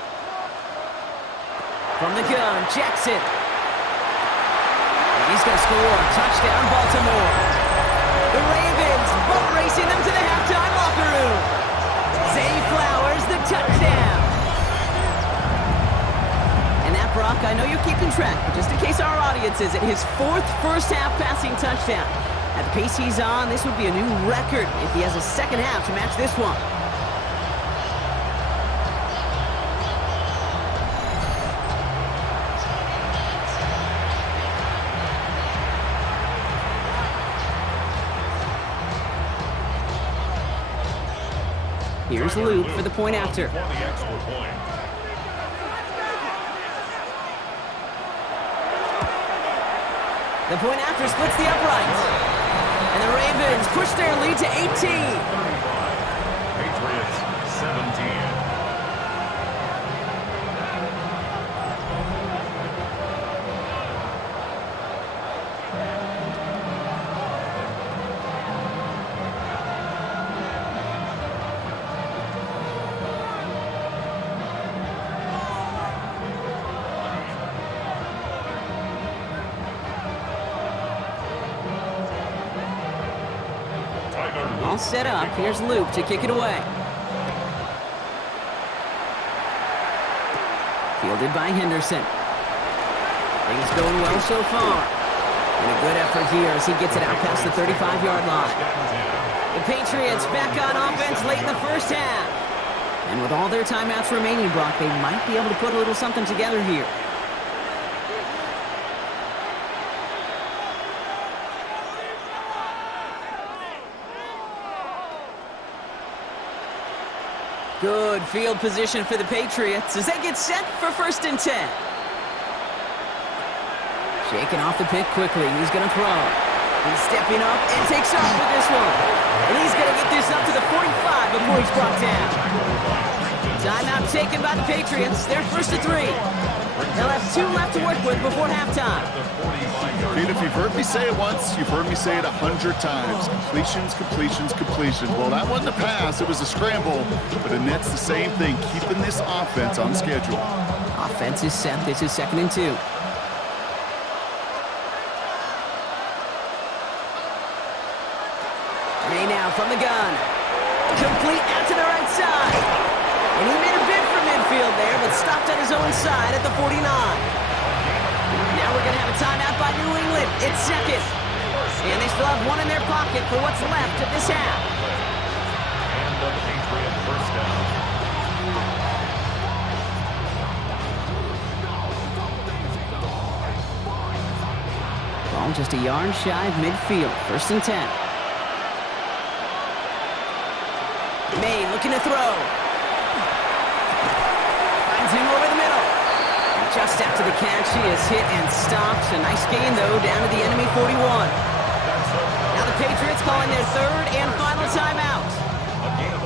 From the gun, Jackson. And he's going to score. Touchdown, Baltimore. The Ravens boat racing them to the halftime locker room. Zay Flowers, the touchdown. And that, Brock, I know you're keeping track, but just in case our audience isn't, his 4th first-half passing touchdown. At the pace he's on, this would be a new record if he has a second half to match this one. Here's Luke for the point after. The point after splits the uprights. And the Ravens push their lead to 18. 35. Patriots 17. All set up. Here's Luke to kick it away. Fielded by Henderson. Things going well so far. And a good effort here as he gets it out past the 35-yard line. The Patriots back on offense late in the first half. And with all their timeouts remaining, Brock, they might be able to put a little something together here. Good field position for the Patriots as they get set for 1st and 10. Shaking off the pick quickly. He's going to throw. He's stepping up and takes off with this one. And he's going to get this up to the 45 before he's brought down. Timeout taken by the Patriots. They're 1st and 3. They'll have 2 left to work with before halftime. Pete, if you've heard me say it once, you've heard me say it 100 times. Completions, completions, completions. Well, that wasn't a pass. It was a scramble. But the net's the same thing, keeping this offense on schedule. Offense is set. This is 2nd and 2. May now from the gun. Complete out to the right side. And he made a bid for midfield there, but stopped at his own side at the 49. Now we're going to have a timeout by New England. It's 2nd. And they still have 1 in their pocket for what's left of this half. And the Patriot first down. Ball just a yard shy of midfield. 1st and 10. May looking to throw. Finds him over the middle. And just after the catch, he is hit and stopped. A nice gain, though, down to the enemy 41. Now the Patriots calling their 3rd and final timeout.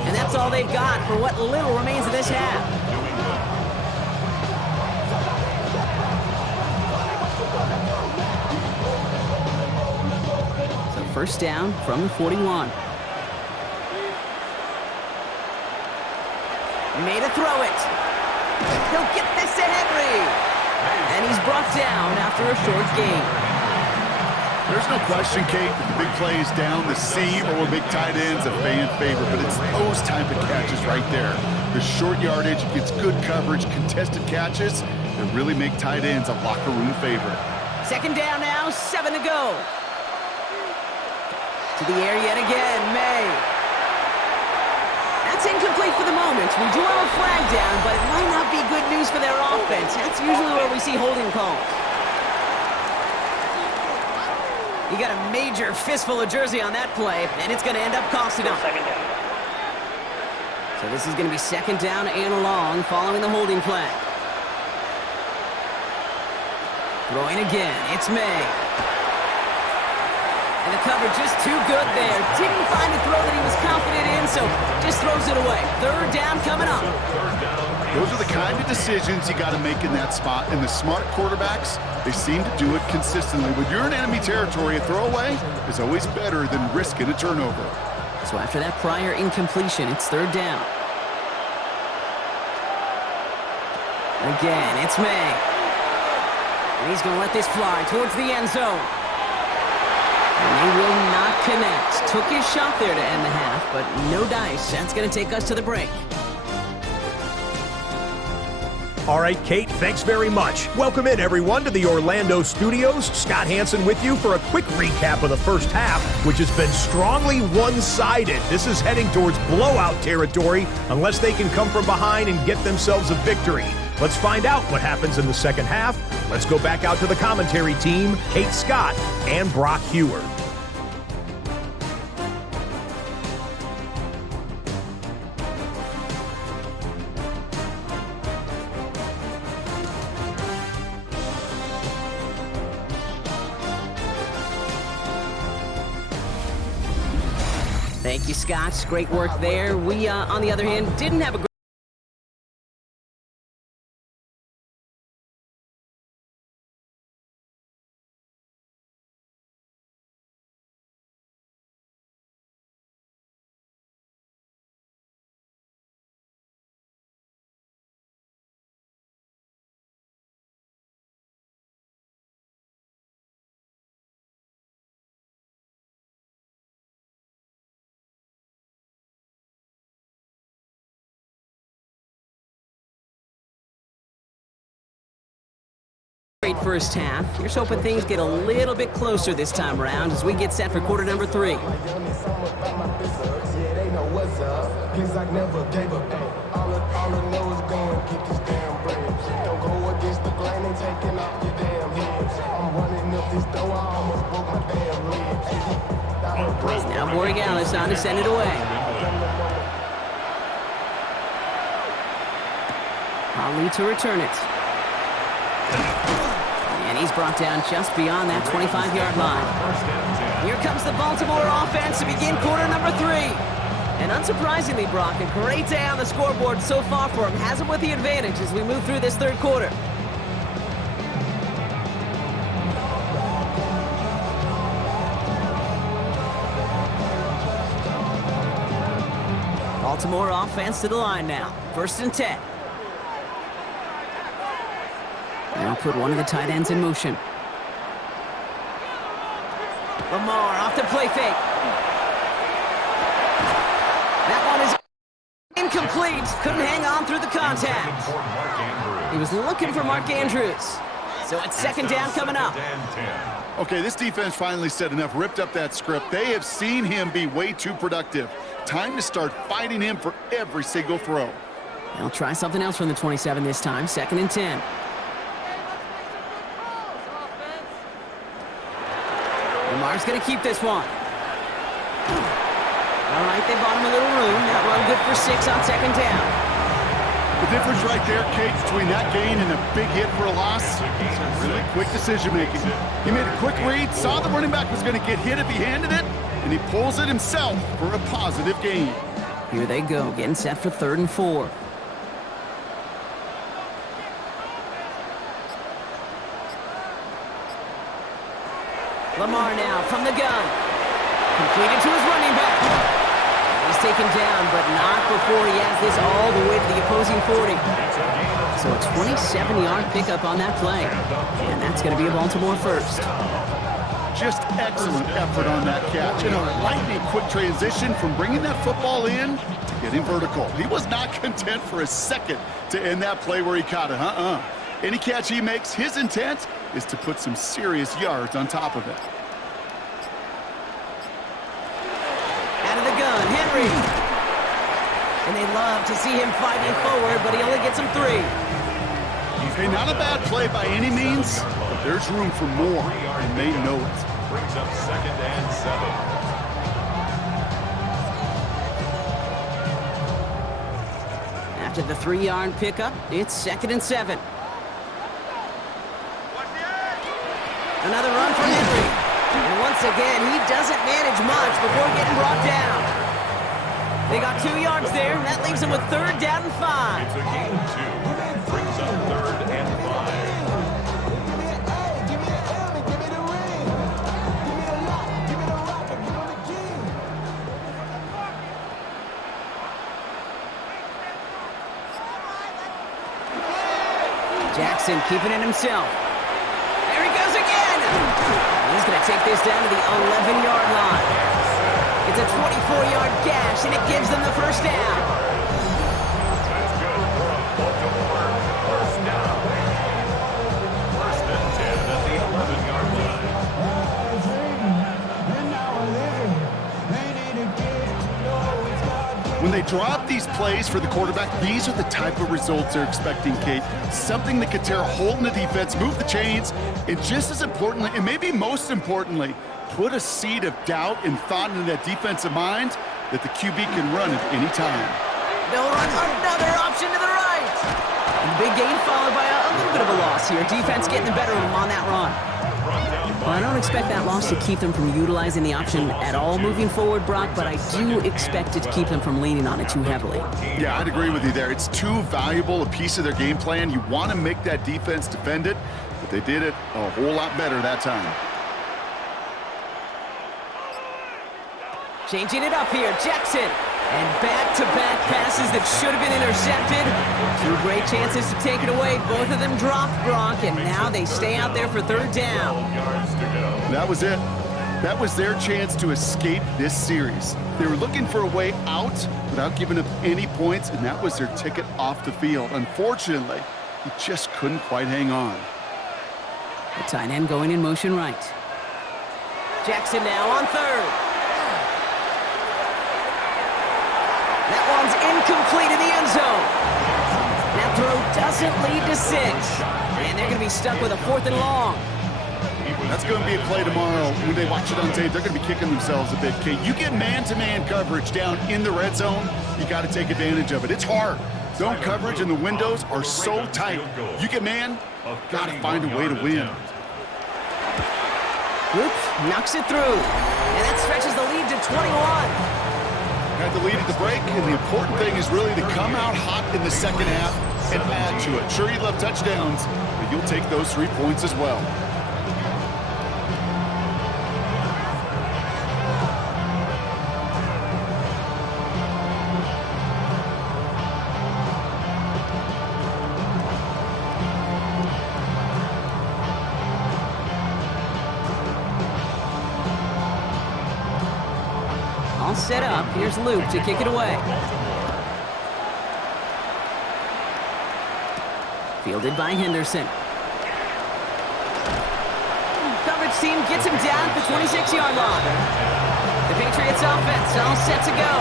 And that's all they've got for what little remains of this half. So 1st down from the 41. Made a throw it. He'll get this to Henry. And he's brought down after a short gain. There's no question, Kate, that the big plays down the seam or big tight ends a fan favorite, but it's those type of catches right there. The short yardage, gets good coverage, contested catches that really make tight ends a locker room favorite. 2nd down now, 7 to go. To the air yet again, May. That's incomplete for the moment. We do have a flag down, but it might not be good news for their offense. That's usually where we see holding calls. He got a major fistful of jersey on that play, and it's going to end up costing him. So this is going to be second down and long following the holding flag. Throwing again, it's May. And the cover just too good there. Didn't find a throw that he was confident in, so just throws it away. Third down coming up. Those are the kind of decisions you got to make in that spot. And the smart quarterbacks, they seem to do it consistently. When you're in enemy territory, a throwaway is always better than risking a turnover. So after that prior incompletion, it's third down. Again, it's May. And he's going to let this fly towards the end zone. And they will not connect. Took his shot there to end the half, but no dice. That's going to take us to the break. All right, Kate, thanks very much. Welcome in, everyone, to the Orlando studios. Scott Hansen with you for a quick recap of the first half, which has been strongly one-sided. This is heading towards blowout territory unless they can come from behind and get themselves a victory. Let's find out what happens in the second half. Let's go back out to the commentary team, Kate Scott and Brock Heward. Thank you, Scott. Great work there. We, on the other hand, didn't have a great... Great first half. Here's hoping things get a little bit closer this time around as we get set for quarter number 3. Now Borregales on to send it away. Ali to return it. And he's brought down just beyond that 25-yard line. Here comes the Baltimore offense to begin quarter number 3. And unsurprisingly, Brock, a great day on the scoreboard so far for him. Has him with the advantage as we move through this third quarter. Baltimore offense to the line now. 1st and 10. Now put one of the tight ends in motion. Lamar off the play fake. That one is incomplete. Couldn't hang on through the contact. He was looking for Mark Andrews. So it's second down coming up. Okay, this defense finally said enough, ripped up that script. They have seen him be way too productive. Time to start fighting him for every single throw. They'll try something else from the 27 this time. 2nd and 10. Lamar's going to keep this one. All right, they bought him a little room. That run good for 6 on 2nd down. The difference right there, Kate, between that gain and a big hit for a loss, really quick decision-making. He made a quick read, saw the running back was going to get hit if he handed it, and he pulls it himself for a positive gain. Here they go, getting set for 3rd and 4. Lamar now from the gun. Completed to his running back. He's taken down, but not before he has this all the way to the opposing 40. So a 27-yard pickup on that play. And that's going to be a Baltimore first. Just excellent effort on that catch. And a lightning quick transition from bringing that football in to getting vertical. He was not content for a second to end that play where he caught it. Any catch he makes, his intent is to put some serious yards on top of it. Out of the gun, Henry. And they love to see him fighting forward, but he only gets him 3. Okay, not a bad play by any means, but there's room for more, and they know it. brings up 2nd and 7. After the 3-yard pickup, it's 2nd and 7. Another run for Henry. And once again, he doesn't manage much before getting brought down. They got 2 yards there. That leaves them with 3rd down and 5. It's a gain of 2. Brings up 3rd and 5. Jackson keeping it himself. There he goes again. He's going to take this down to the 11-yard line. It's a 24-yard gash, and it gives them the 1st down. That's good for a Baltimore 1st down. 1st and 10 at the 11-yard line. When they drop these plays for the quarterback, these are the type of results they're expecting, Kate. Something that could tear a hole in the defense, move the chains, and just as importantly, and maybe most importantly, put a seed of doubt and thought into that defensive mind that the QB can run at any time. They'll run another option to the right. And big gain followed by a little bit of a loss here. Defense getting the better of them on that run. Well, I don't expect that loss to keep them from utilizing the option at all moving forward, Brock, but I do expect it to keep them from leaning on it too heavily. Yeah, I'd agree with you there. It's too valuable a piece of their game plan. You want to make that defense defend it, but they did it a whole lot better that time. Changing it up here, Jackson. And back-to-back passes that should have been intercepted. 2 great chances to take it away. Both of them dropped, Brock, and now they stay out there for 3rd down. That was it. That was their chance to escape this series. They were looking for a way out without giving up any points, and that was their ticket off the field. Unfortunately, he just couldn't quite hang on. The tight end going in motion right. Jackson now on 3rd. That one's incomplete in the end zone. That throw doesn't lead to 6. And they're going to be stuck with a 4th and long. That's going to be a play tomorrow. When they watch it on tape, they're going to be kicking themselves a bit, Kate. You get man-to-man coverage down in the red zone, you got to take advantage of it. It's hard. Zone coverage and the windows are so tight. You get man, got to find a way to win. Whoop, knocks it through. And that stretches the lead to 21. Had the lead at the break, and the important thing is really to come out hot in the 2nd half and add to it. Sure, you love touchdowns, but you'll take those 3 points as well. All set up. Here's Luke to kick it away. Fielded by Henderson. Coverage team gets him down at the 26-yard line. The Patriots offense all set to go.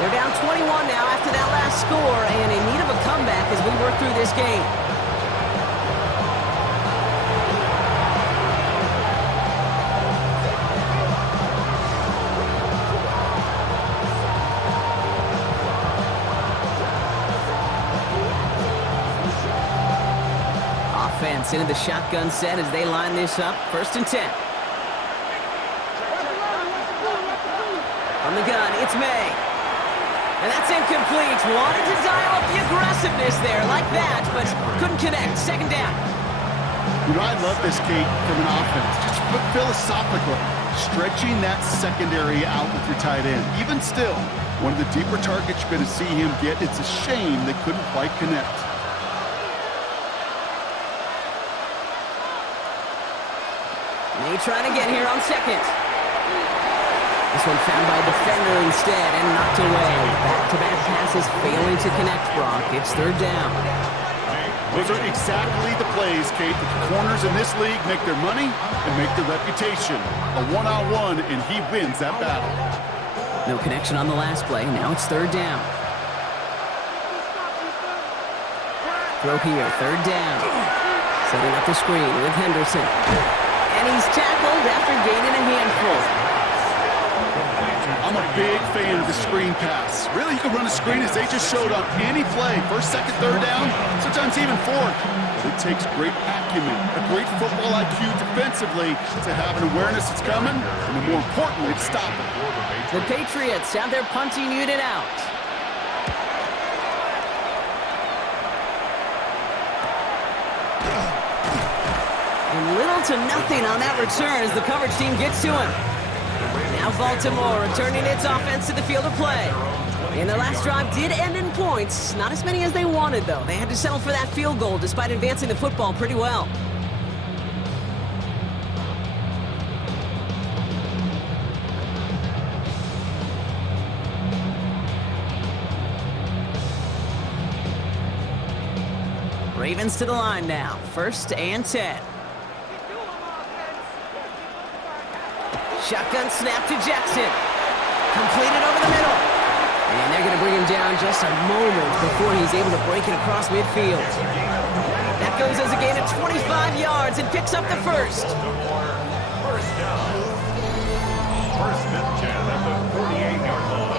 They're down 21 now after that last score and in need of a comeback as we work through this game. Offense into the shotgun set as they line this up. 1st and 10. From the gun, it's May. And that's incomplete. Wanted to dial up the aggressiveness there like that, but couldn't connect. 2nd down. You know, I love this, Kate, from an offense. Just philosophically, stretching that secondary out with your tight end. Even still, one of the deeper targets you're going to see him get. It's a shame they couldn't quite connect. May trying to get here on 2nd. This one found by a defender instead and knocked away. Back-to-back passes failing to connect, Brock. It's 3rd down. Those are exactly the plays, Kate, that the corners in this league make their money and make their reputation. A one-on-one, and he wins that battle. No connection on the last play. Now it's 3rd down. Throw here, 3rd down. Setting up the screen with Henderson. And And he's tackled after gaining a handful. I'm a big fan of the screen pass. Really, you can run a screen as they just showed on any play. First, second, third down, sometimes even fourth. But it takes great acumen, a great football IQ defensively to have an awareness it's coming, and more importantly, to stop it. The Patriots have their punting unit out. And little to nothing on that return as the coverage team gets to him. Now Baltimore returning its offense to the field of play. And their last drive did end in points. Not as many as they wanted, though. They had to settle for that field goal despite advancing the football pretty well. Ravens to the line now. 1st and 10. Shotgun snap to Jackson. Completed over the middle. And they're going to bring him down just a moment before he's able to break it across midfield. That goes as a gain of 25 yards and picks up the first. First down. 1st and 10 at the 48-yard line.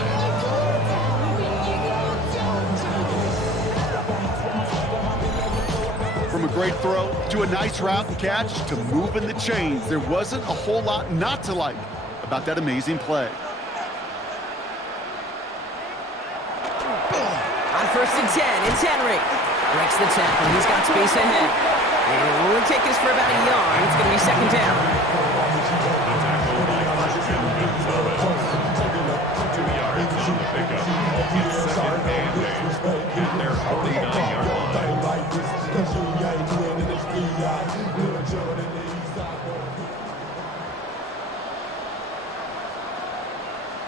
From a great throw to a nice route and catch to moving the chains, there wasn't a whole lot not to like about that amazing play. On 1st and 10, it's Henry. Breaks the tackle. He's got space ahead. And it'll only take us for about a yard. It's going to be 2nd down.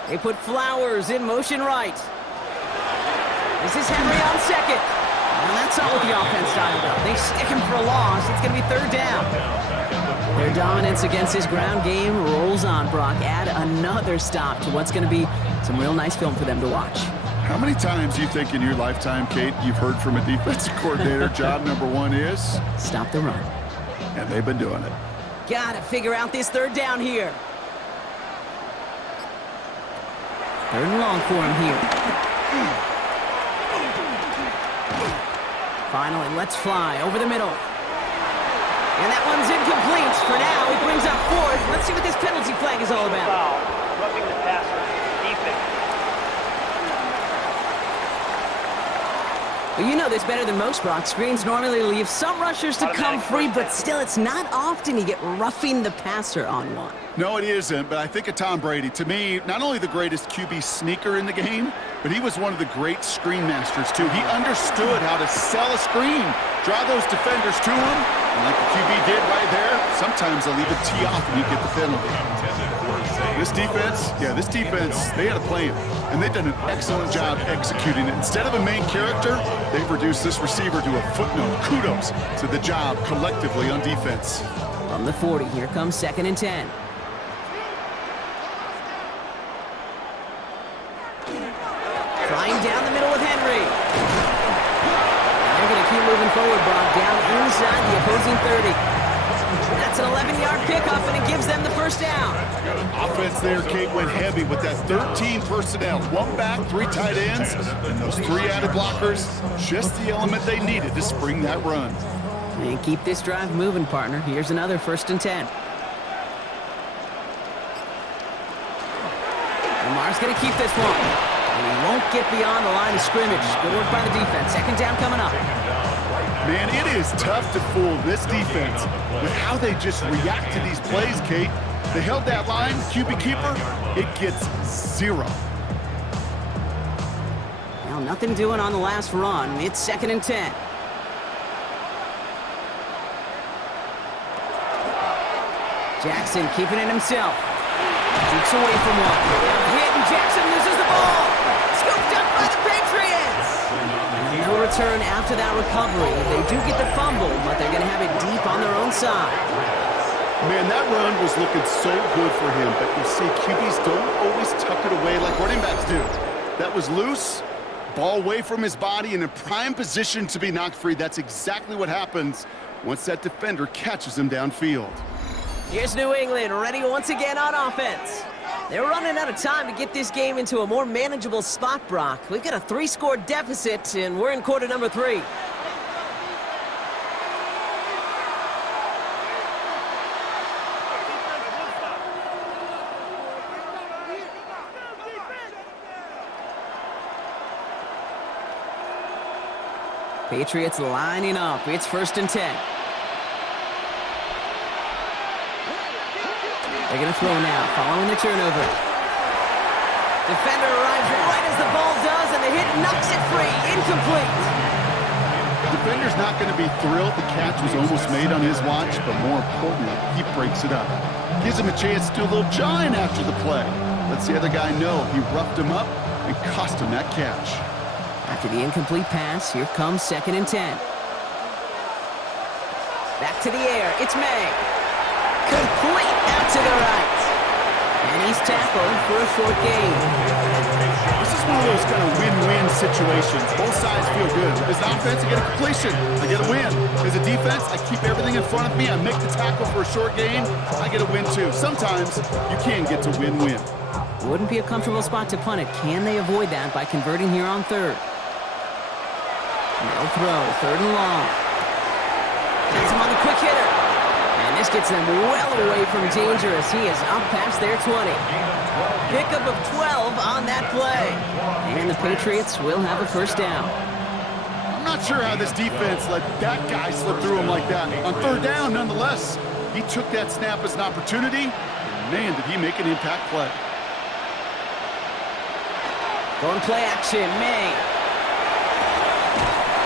They put Flowers in motion right. This is Henry on 2nd. And that's not what the offense dialed up. They stick him for a loss. It's going to be 3rd down. Their dominance against his ground game rolls on, Brock. Add another stop to what's going to be some real nice film for them to watch. How many times do you think in your lifetime, Kate, you've heard from a defensive coordinator, job number 1 is? Stop the run. And they've been doing it. Got to figure out this 3rd down here. 3rd and long for him here. Finally, let's fly over the middle. And that one's incomplete. For now, it brings up 4th. Let's see what this penalty flag is all about. Foul. Roughing the passer. Defense. Well, you know this better than most, Brock. Screens normally leave some rushers to come free, but still, it's not often you get roughing the passer on one. No, it isn't, but I think of Tom Brady. To me, not only the greatest QB sneaker in the game, but he was one of the great screen masters, too. He understood how to sell a screen, draw those defenders to him, and like the QB did right there, sometimes they'll even tee off and you get the penalty. This defense, they had a plan, and they've done an excellent job executing it. Instead of a main character, they've reduced this receiver to a footnote. Kudos to the job collectively on defense. From the 40, here comes 2nd and 10. Flying down the middle with Henry. And they're going to keep moving forward, Brock, down inside the opposing 30. That's an 11-yard pickup, and it gives them the 1st down. Offense there, Kate, went heavy with that 13 personnel. 1 back, 3 tight ends, and those 3 added blockers. Just the element they needed to spring that run. And keep this drive moving, partner. Here's another 1st and 10. Lamar's going to keep this one. And he won't get beyond the line of scrimmage. Good work by the defense. 2nd down coming up. Man, it is tough to fool this defense with how they just react to these plays, Kate. They held that line, QB keeper, it gets 0. Well, nothing doing on the last run. It's 2nd and 10. Jackson keeping it himself. Jukes away from one. Hit, and Jackson loses the ball. Scooped up by the Patriots. No return after that recovery. They do get the fumble, but they're going to have it deep on their own side. Man, that run was looking so good for him, but you see, QBs don't always tuck it away like running backs do. That was loose, ball away from his body, in a prime position to be knocked free. That's exactly what happens once that defender catches him downfield. Here's New England, ready once again on offense. They're running out of time to get this game into a more manageable spot, Brock. We've got a 3-score deficit, and we're in quarter number 3. Patriots lining up. It's 1st and 10. They're going to throw now, following the turnover. Defender arrives right as the ball does, and the hit knocks it free. Incomplete. Defender's not going to be thrilled the catch was almost made on his watch, but more importantly, he breaks it up. Gives him a chance to do a little jawing after the play. Lets the other guy know he roughed him up and cost him that catch. After the incomplete pass, here comes 2nd and 10. Back to the air. It's May. Complete out to the right. And he's tackled for a short gain. This is one of those kind of win-win situations. Both sides feel good. As the offense, I get a completion. I get a win. As a defense, I keep everything in front of me. I make the tackle for a short gain. I get a win, too. Sometimes you can get to win-win. Wouldn't be a comfortable spot to punt it. Can they avoid that by converting here on 3rd? No throw. 3rd and long. Gets him on the quick hitter. And this gets them well away from dangerous. He is up past their 20. Pickup of 12 on that play. And the Patriots will have a 1st down. I'm not sure how this defense let that guy slip through him like that. On 3rd down, nonetheless, he took that snap as an opportunity. And man, did he make an impact play. Going play action, May.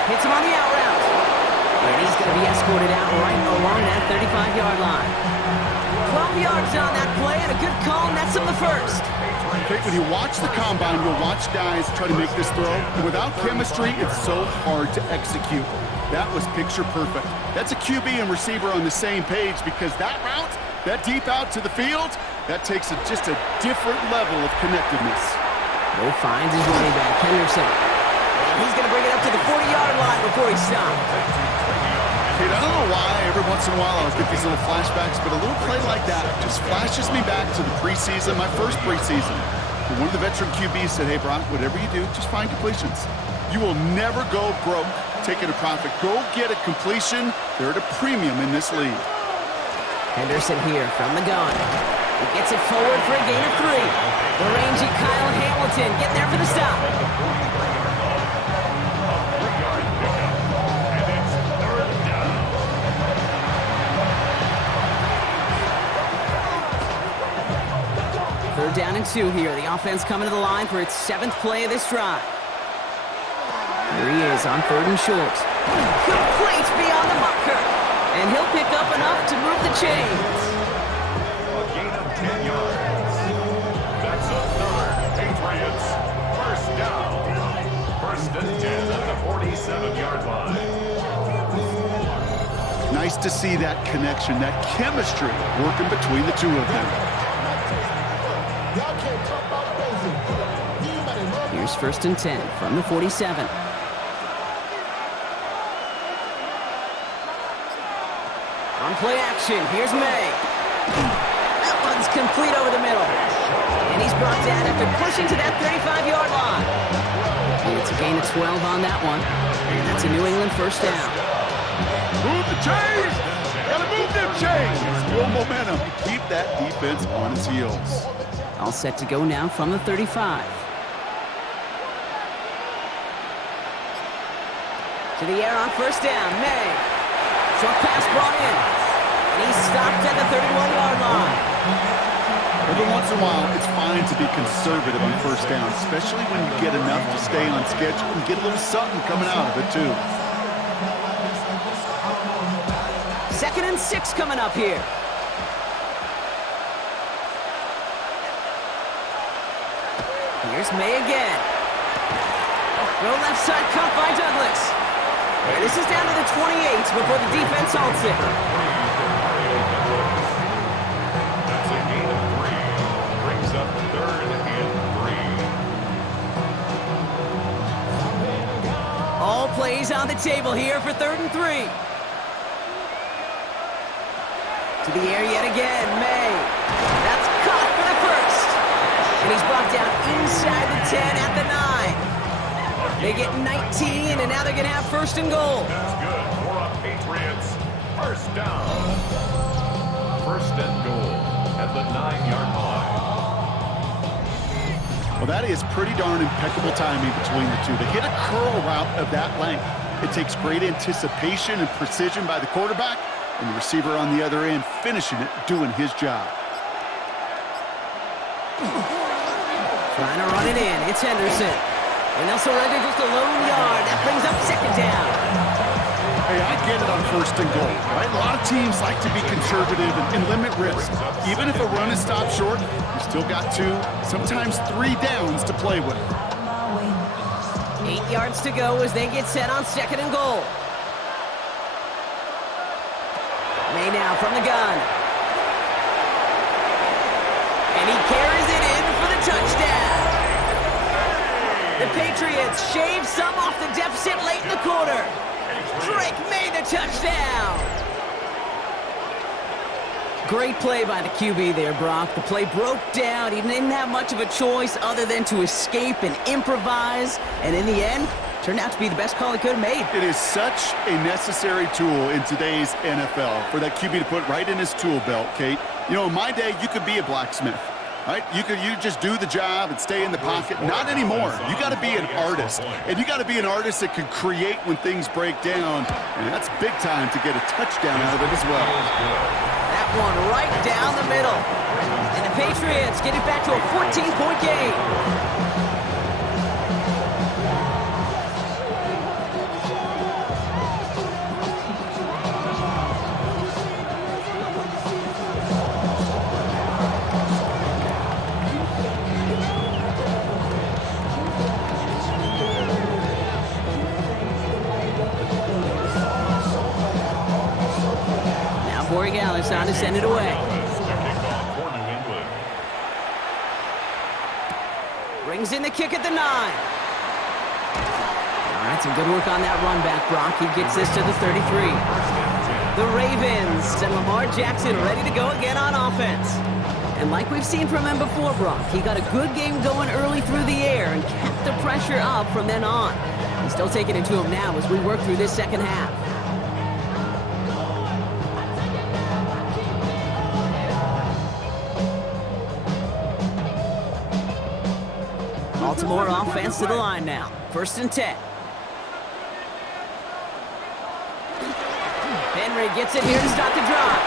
Hits him on the out route. And he's going to be escorted out right along that 35-yard line. 12 yards on that play and a good call, and that's him the 1st. Okay, when you watch the combine, you'll watch guys try to make this throw. And without chemistry, it's so hard to execute. That was picture perfect. That's a QB and receiver on the same page because that route, that deep out to the field, that takes just a different level of connectedness. Mo finds his running back, Henderson. And he's going to bring it up to the 40-yard line before he stops. Kate, I don't know why every once in a while I'll get these little flashbacks, but a little play like that just flashes me back to the preseason, my first preseason. One of the veteran QBs said, hey, Brock, whatever you do, just find completions. You will never go broke taking a profit. Go get a completion. They're at a premium in this league. Henderson here from the gun. He gets it forward for a gain of 3. The rangy Kyle Hamilton getting there for the stop. Third down and 2 here. The offense coming to the line for its 7th play of this drive. Here he is on 3rd and short. Complete beyond the marker. And he'll pick up enough to move the chains. A gain of 10 yards. That's a 3rd. Patriots. 1st down. 1st and 10 at the 47-yard line. Nice to see that connection, that chemistry working between the two of them. Here's 1st and 10 from the 47. On play action, here's May. That one's complete over the middle. And he's brought down after pushing to that 35-yard line. And it's a gain of 12 on that one. And that's a New England 1st down. Move the chains! Gotta move them chains! Build momentum. Keep that defense on its heels. All set to go now from the 35. To the air on 1st down, May. Short pass brought in. And he's stopped at the 31-yard line. Every once in a while, it's fine to be conservative on 1st down, especially when you get enough to stay on schedule and get a little something coming out of it, too. 2nd and 6 coming up here. Here's May again. Throw left side cut by Douglas. And this is down to the 28 before the defense halts it. That's a gain of 3. Brings up 3rd and 3. All plays on the table here for 3rd and 3. To the air yet again. May. That's caught for the first. And he's brought down inside the 10 at the 9. They get 19, and now they're going to have first and goal. That's good for a Patriots. First down. First and goal at the 9-yard line. Well, that is pretty darn impeccable timing between the two. They hit a curl route of that length. It takes great anticipation and precision by the quarterback, and the receiver on the other end finishing it, doing his job. Trying to run it in. It's Henderson. And they'll surrender just a lone yard. That brings up second down. Hey, I get it on first and goal, right? A lot of teams like to be conservative and limit risk. Even if a run is stopped short, you still got 2, sometimes 3 downs to play with. 8 yards to go as they get set on second and goal. May now from the gun. And he carries it in for the touchdown. The Patriots shave some off the deficit late in the quarter. Drake made the touchdown. Great play by the QB there, Brock. The play broke down. He didn't have much of a choice other than to escape and improvise. And in the end, turned out to be the best call he could have made. It is such a necessary tool in today's NFL for that QB to put right in his tool belt, Kate. You know, in my day, you could be a blacksmith. Right? You just do the job and stay in the pocket. Not anymore. You got to be an artist. And you got to be an artist that can create when things break down. And that's big time to get a touchdown out of it as well. That one right down the middle. And the Patriots get it back to a 14-point game. Gallis on to send it away. Brings in the kick at the 9. All right, some good work on that run back, Brock. He gets this to the 33. The Ravens and Lamar Jackson ready to go again on offense. And like we've seen from him before, Brock, he got a good game going early through the air and kept the pressure up from then on. He's still taking it to him now as we work through this second half. Baltimore offense to the line now. First and 10. Henry gets it here to stop the drive.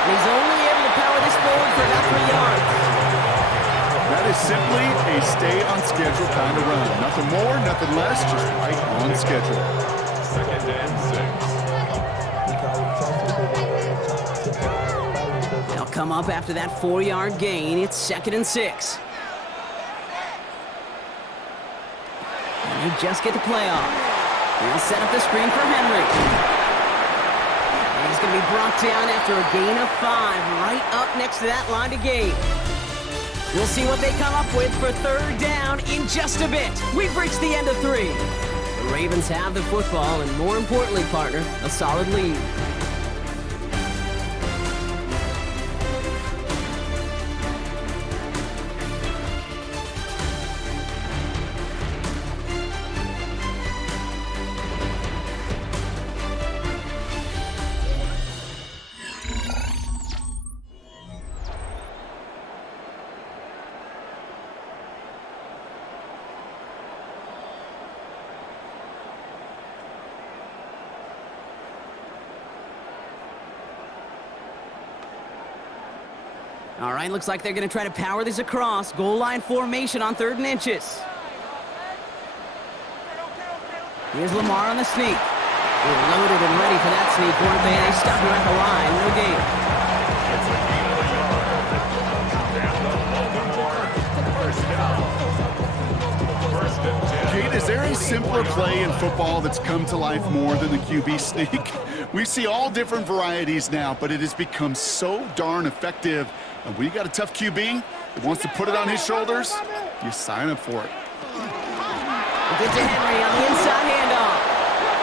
And he's only able to power this forward for about 3 yards. That is simply a stay on schedule kind of run. Nothing more, nothing less, just right on schedule. Second and 6. They'll come up after that 4-yard gain. It's second and 6. They just get the play off. They'll set up the screen for Henry. And he's going to be brought down after a gain of 5, right up next to that line of gain. We'll see what they come up with for third down in just a bit. We've reached the end of 3. The Ravens have the football, and more importantly, partner, a solid lead. All right, looks like they're going to try to power this across. Goal line formation on 3rd and inches. Here's Lamar on the sneak. They're loaded and ready for that sneak, weren't they? They stop him at the line. No gain. First and 10. Kate, is there a simpler play in football that's come to life more than the QB sneak? We see all different varieties now, but it has become so darn effective. And when you got a tough QB that wants to put it on his shoulders, you sign up for it. Get to Henry on the inside handoff.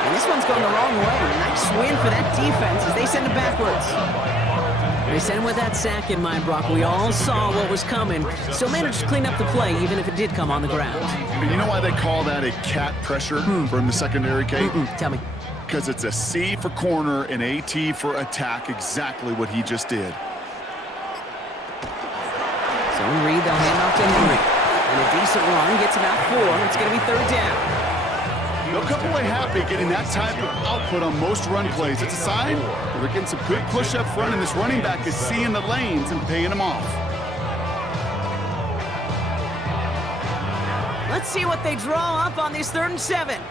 And this one's going the wrong way. Nice win for that defense as they send it backwards. They sent him with that sack in mind, Brock. We all saw what was coming. Still managed to clean up the play, even if it did come on the ground. And you know why they call that a cat pressure from the secondary, Kate? Tell me. Because it's a C for corner and a T for attack, exactly what he just did. Zone read, they'll hand off to Henry. And a decent run gets about 4. It's going to be 3rd down. They'll come away happy getting that type of output on most run plays. It's a sign that they're getting some good push up front, and this running back is seeing the lanes and paying them off. Let's see what they draw up on this 3rd and 7.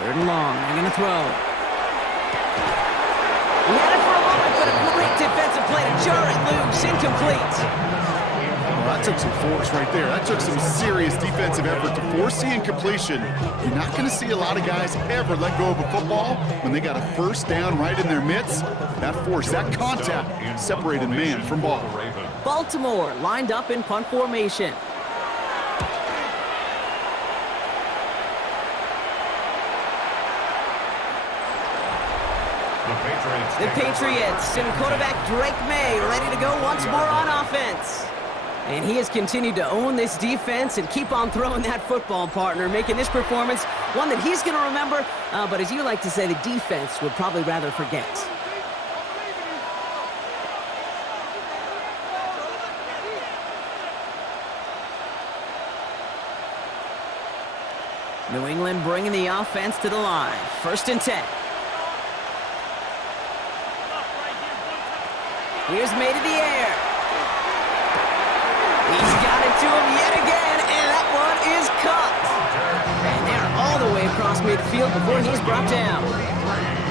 Third and long. They're going to throw. He had it for a moment, but a great defensive play to jar it loose. Incomplete. Well, that took some force right there. That took some serious defensive effort to force the incompletion. You're not going to see a lot of guys ever let go of a football when they got a first down right in their midst. That force, that contact, separated man from ball. Baltimore lined up in punt formation. The Patriots and quarterback Drake May ready to go once more on offense. And he has continued to own this defense and keep on throwing that football, partner, making this performance one that he's going to remember, but as you like to say, the defense would probably rather forget. New England bringing the offense to the line. 1st and 10. Here's May to the air. He's got it to him yet again, and that one is caught. And they're all the way across midfield before he's brought down.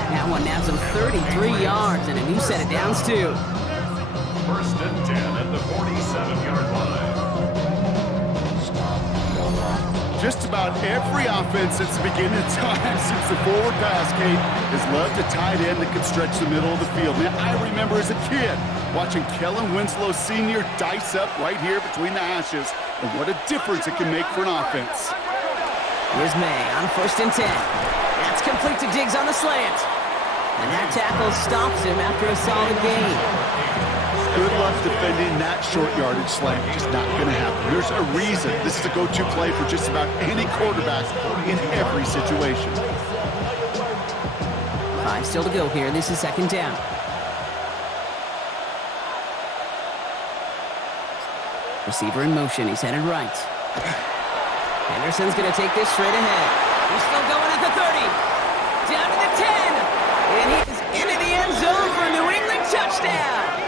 That one nabs him 33 yards and a new set of downs, too. 1st and 10 at the 47-yard line. Just about every offense since the beginning of time, since the forward pass, Kate, has loved a tight end that can stretch the middle of the field. Man, I remember as a kid watching Kellen Winslow Sr. dice up right here between the hashes, and what a difference it can make for an offense. Here's May on 1st and 10. That's complete to Diggs on the slant. And that tackle stops him after a solid gain. Good luck defending that short yardage slant. Just not going to happen. There's a reason this is a go-to play for just about any quarterback in every situation. 5 still to go here. This is 2nd down. Receiver in motion. He's headed right. Henderson's going to take this straight ahead. He's still going at the 30. Down to the 10. And he's into the end zone for a New England touchdown.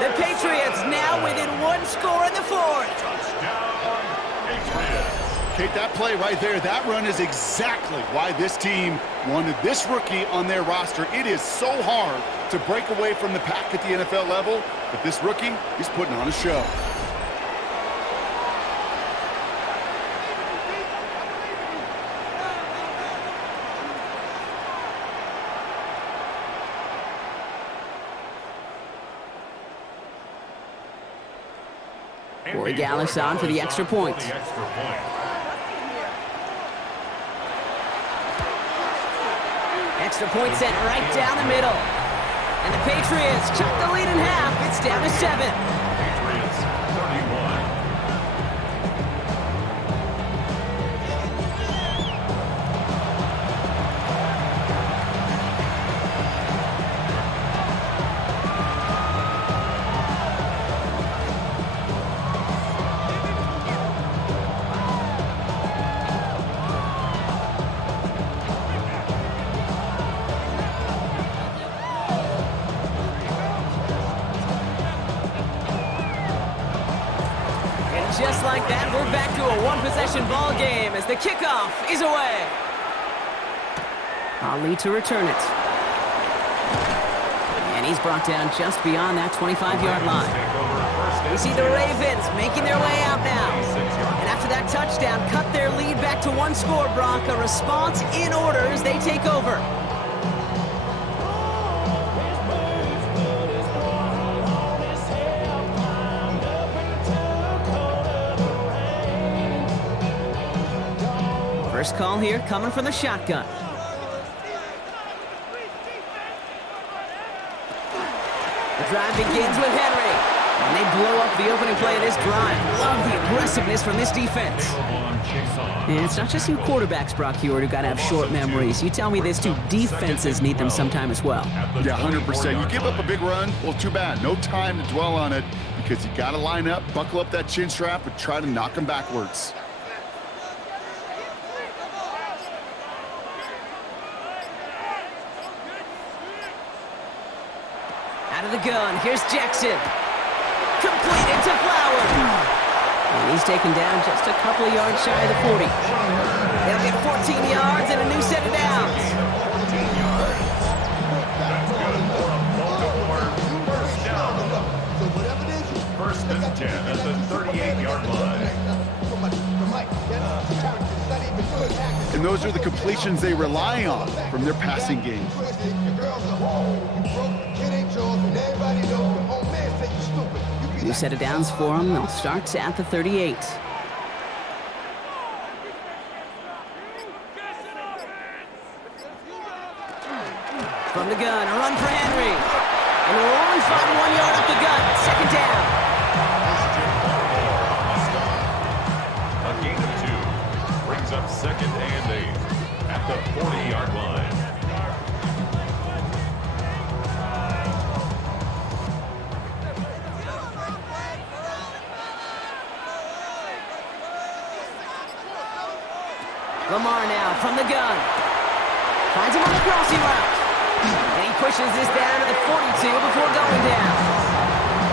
The Patriots now within 1 score in the 4th. Touchdown, Patriots. Kate, that play right there, that run is exactly why this team wanted this rookie on their roster. It is so hard to break away from the pack at the NFL level, but this rookie, he's putting on a show. Corey Gallis on for the extra point. Extra point set right down the middle. And the Patriots cut the lead in half. It's down to 7. Patriots 31. Just like that, we're back to a one-possession ball game as the kickoff is away. Ali to return it. And he's brought down just beyond that 25-yard line. We see the Ravens making their way out now. And after that touchdown, cut their lead back to 1 score, Brock. A response in order as they take over. First call here coming from the shotgun. The drive begins with Henry. And they blow up the opening play of this drive. Love the aggressiveness from this defense. And it's not just you quarterbacks, Brock Hewitt, who got to have short memories. You tell me this too, defenses need them sometime as well. Yeah, 100%. You give up a big run, well, too bad. No time to dwell on it because you got to line up, buckle up that chin strap, and try to knock them backwards. Out of the gun, here's Jackson. Completed to Flowers. And he's taken down just a couple of yards shy of the 40. They'll get 14 yards and a new set of downs. 14 yards. That's good for a Baltimore first down. First and 10 at the 38-yard line. And those are the completions they rely on from their passing game. New set of downs for them. They'll start at the 38. From the gun, a run for Henry. And we'll only find 1 yard up the gut. Second down. A gain of 2 brings up second and 8 at the 40-yard line. Lamar now from the gun. Finds him on the crossing route. And he pushes this down to the 42 before going down.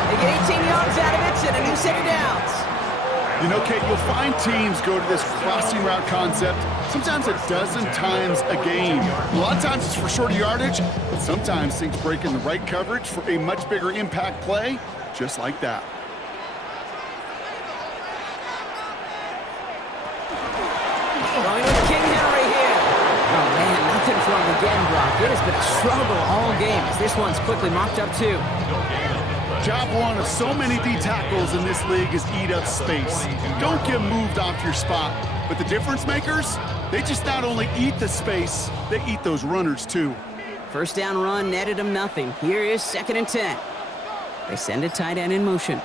They get 18 yards out of it and a new set of downs. You know, Kate, you'll find teams go to this crossing route concept sometimes a dozen times a game. A lot of times it's for shorter yardage, but sometimes things break in the right coverage for a much bigger impact play, just like that. Going with King Henry here. Oh, man, nothing from him again, Brock. It has been a struggle all game as this one's quickly mopped up, too. Job one of so many D tackles in this league is eat up space. Don't get moved off your spot. But the difference makers, they just not only eat the space, they eat those runners, too. First down run netted him nothing. Here is 2nd and 10. They send a tight end in motion.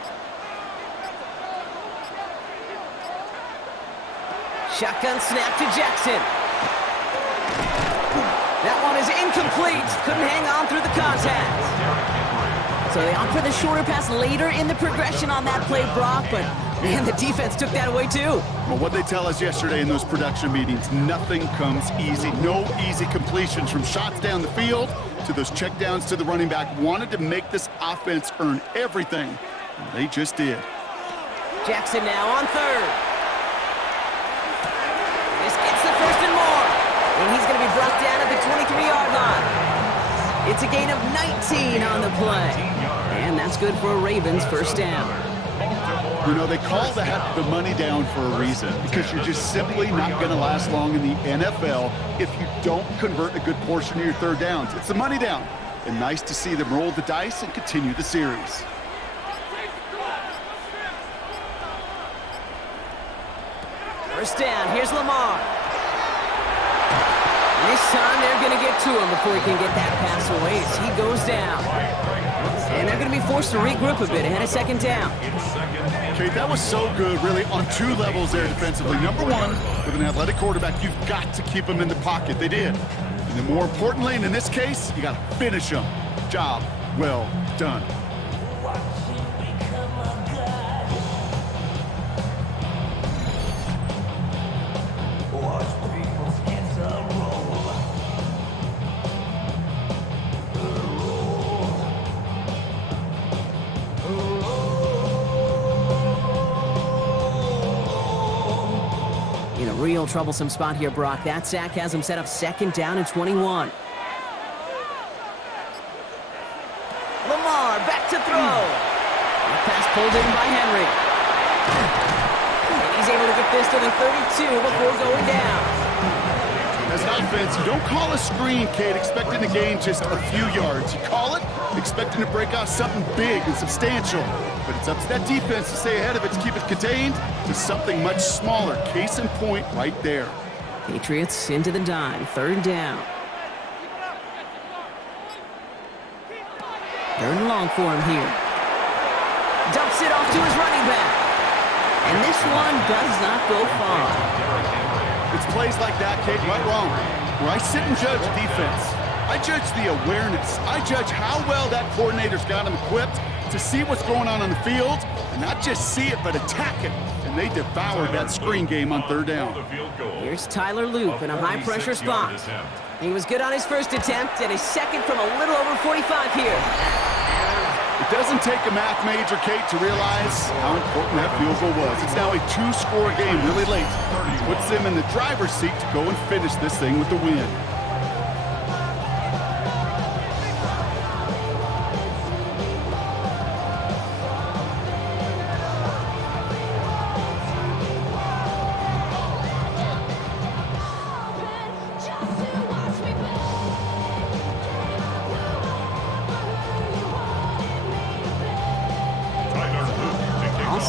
Shotgun snap to Jackson. That one is incomplete. Couldn't hang on through the contact. So they opt for the shorter pass later in the progression on that play, Brock, but man, the defense took that away too. Well, what they tell us yesterday in those production meetings, nothing comes easy. No easy completions from shots down the field to those checkdowns to the running back. Wanted to make this offense earn everything, and they just did. Jackson now on 3rd. This gets the 1st and more. And he's going to be brought down at the 23-yard line. It's a gain of 19 on the play. And that's good for a Ravens first down. You know, they call that the money down for a reason, because you're just simply not going to last long in the NFL if you don't convert a good portion of your third downs. It's the money down. And nice to see them roll the dice and continue the series. First down, here's Lamar. And this time they're going to get to him before he can get that pass away as he goes down. And they're going to be forced to regroup a bit ahead of 2nd down. Okay, that was so good, really, on 2 levels there defensively. Number one, with an athletic quarterback, you've got to keep him in the pocket. They did. And then more importantly, and in this case, you got to finish him. Job well done. In a real troublesome spot here, Brock. That sack has him set up 2nd down and 21. Lamar back to throw. The pass pulled in by Henry. And he's able to get this to the 32 before going down. As an offense, you don't call a screen, Kate, expecting to gain just a few yards. You call it expecting to break out something big and substantial. But it's up to that defense to stay ahead of it, to keep it contained to something much smaller. Case in point right there. Patriots into the dime, 3rd down. 3rd and long for him here. Dumps it off to his running back. And this one does not go far. It's plays like that, Kate, right wrong, where I sit and judge defense. I judge the awareness. I judge how well that coordinator's got him equipped to see what's going on the field, and not just see it, but attack it. And they devoured that screen game on 3rd down. Here's Tyler Loop in a high-pressure spot. He was good on his first attempt, and his second from a little over 45 here. It doesn't take a math major, Kate, to realize how important that field goal was. It's now a 2-score game really late. Puts them in the driver's seat to go and finish this thing with the win.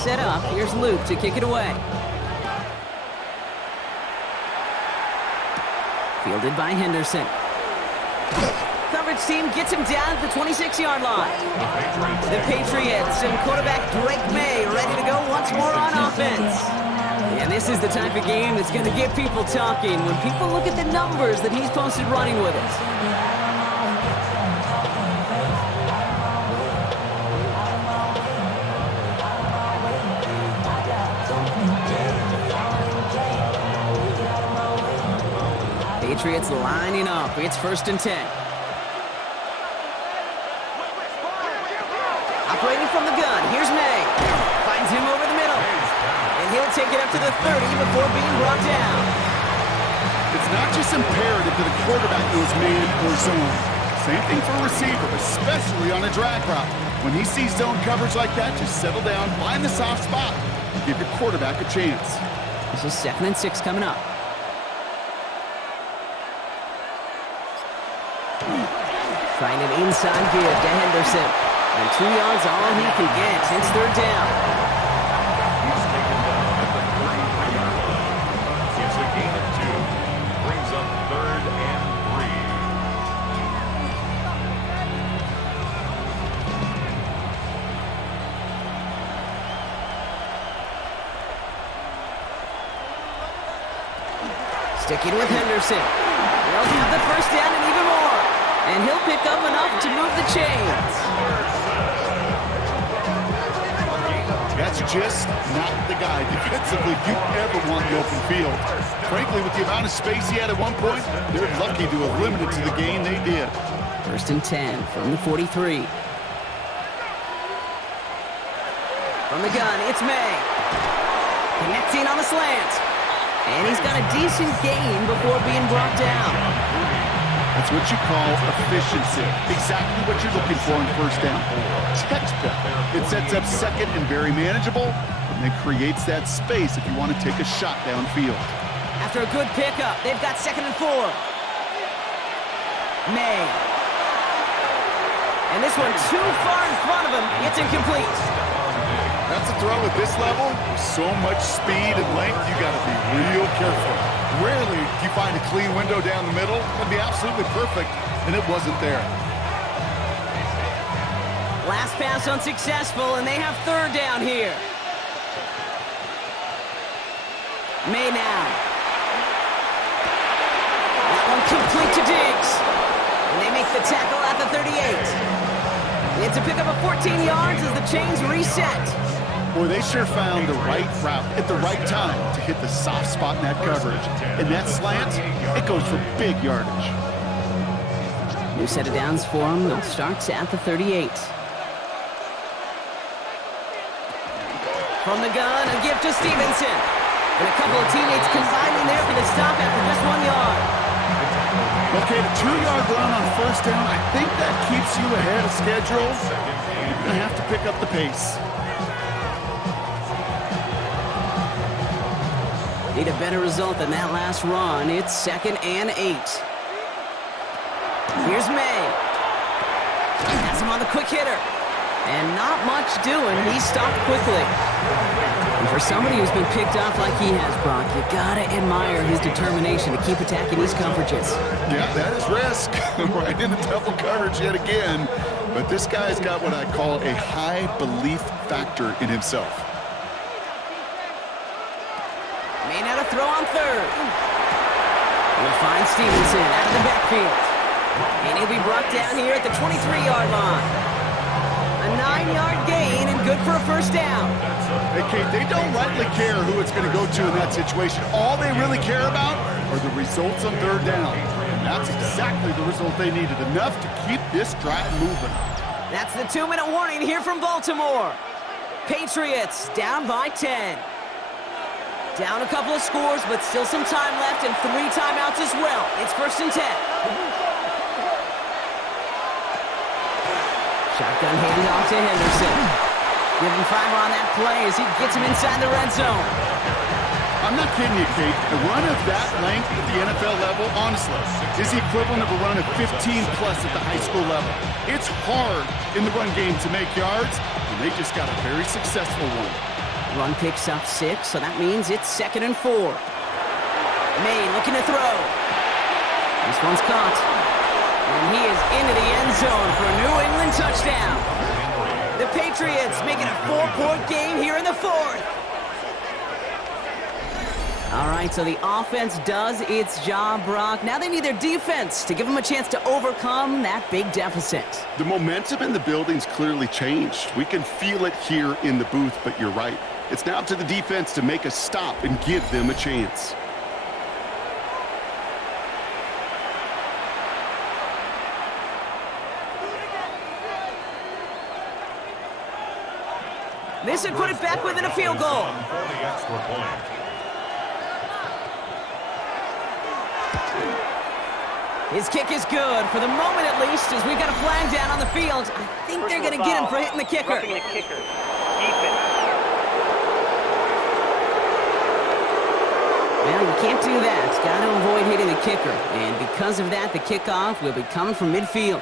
Set up. Here's Luke to kick it away. Fielded by Henderson. Coverage team gets him down at the 26-yard line. The Patriots and quarterback Drake May ready to go once more on offense. And this is the type of game that's going to get people talking when people look at the numbers that he's posted running with us. Patriots lining up. It's 1st and 10. Operating from the gun. Here's May. Finds him over the middle. And he'll take it up to the 30 before being brought down. It's not just imperative that a quarterback knows man or zone. Same thing for a receiver, especially on a drag route. When he sees zone coverage like that, just settle down, find the soft spot, and give your quarterback a chance. This is 2nd and 6 coming up. Trying an inside give to Henderson. And 2 yards all he can get. It's 3rd down. He's taken down at the 33-yard line. It's a gain of 2. Brings up 3rd and 3. Sticking with Henderson. They'll have the 1st down and even more. And he'll pick up enough to move the chains. That's just not the guy defensively you ever want in the open field. Frankly, with the amount of space he had at one point, they're lucky to have limited to the game they did. 1st and 10 from the 43. From the gun, it's May. Connecting on the slant. And he's got a decent gain before being brought down. That's what you call efficiency. Exactly what you're looking for in 1st down. Textbook. It sets up 2nd and very manageable, and then creates that space if you want to take a shot downfield. After a good pickup, they've got 2nd and 4. May. And this one too far in front of him. It's incomplete. That's a throw at this level. With so much speed and length, you got to be real careful. Rarely do you find a clean window down the middle. It'd be absolutely perfect, and it wasn't there. Last pass unsuccessful, and they have 3rd down here. May now. That one complete to Diggs. And they make the tackle at the 38. It's a pickup of 14 yards as the chains reset. Boy, they sure found the right route at the right time to hit the soft spot in that coverage. And that slant, it goes for big yardage. New set of downs for them. They'll start at the 38. From the gun, a gift to Stevenson. And a couple of teammates combining there for the stop after just 1 yard. Okay, the 2-yard run on 1st down, I think that keeps you ahead of schedule. You're going to have to pick up the pace. Need a better result than that last run. It's 2nd and 8. Here's May. Has him on the quick hitter. And not much doing. He stopped quickly. And for somebody who's been picked off like he has, Brock, you gotta admire his determination to keep attacking these coverages. Yeah, that is risk. Right into double coverage yet again. But this guy's got what I call a high belief factor in himself. May not have throw on third. We'll find Stevenson out of the backfield. And he'll be brought down here at the 23-yard line. A 9-yard gain and good for a first down. Hey, Kate, they don't rightly care who it's going to go to in that situation. All they really care about are the results on third down. And that's exactly the result they needed, enough to keep this drive moving. That's the 2-minute warning here from Baltimore. Patriots down by 10. Down a couple of scores, but still some time left and 3 timeouts as well. It's 1st and 10. Shotgun handoff to Henderson. Give him 5 on that play as he gets him inside the red zone. I'm not kidding you, Kate. The run of that length at the NFL level, honestly, is the equivalent of a run of 15-plus at the high school level. It's hard in the run game to make yards, and they just got a very successful one. Run picks up 6, so that means it's 2nd and 4. May looking to throw. This one's caught. And he is into the end zone for a New England touchdown. The Patriots making a 4-point game here in the 4th. All right, so the offense does its job, Brock. Now they need their defense to give them a chance to overcome that big deficit. The momentum in the building's clearly changed. We can feel it here in the booth, but you're right. It's now up to the defense to make a stop and give them a chance. This would put it back within a field goal. For the extra point. His kick is good, for the moment at least, as we've got a flag down on the field. I think they're going to get him for hitting the kicker. Roughing the kicker. Defense. Well, you can't do that. Got to avoid hitting the kicker. And because of that, the kickoff will be coming from midfield.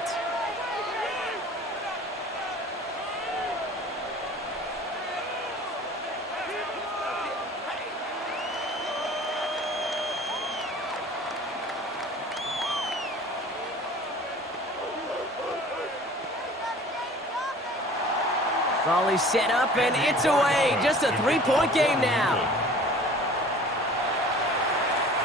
Volley set up, and it's away. Just a 3-point game now.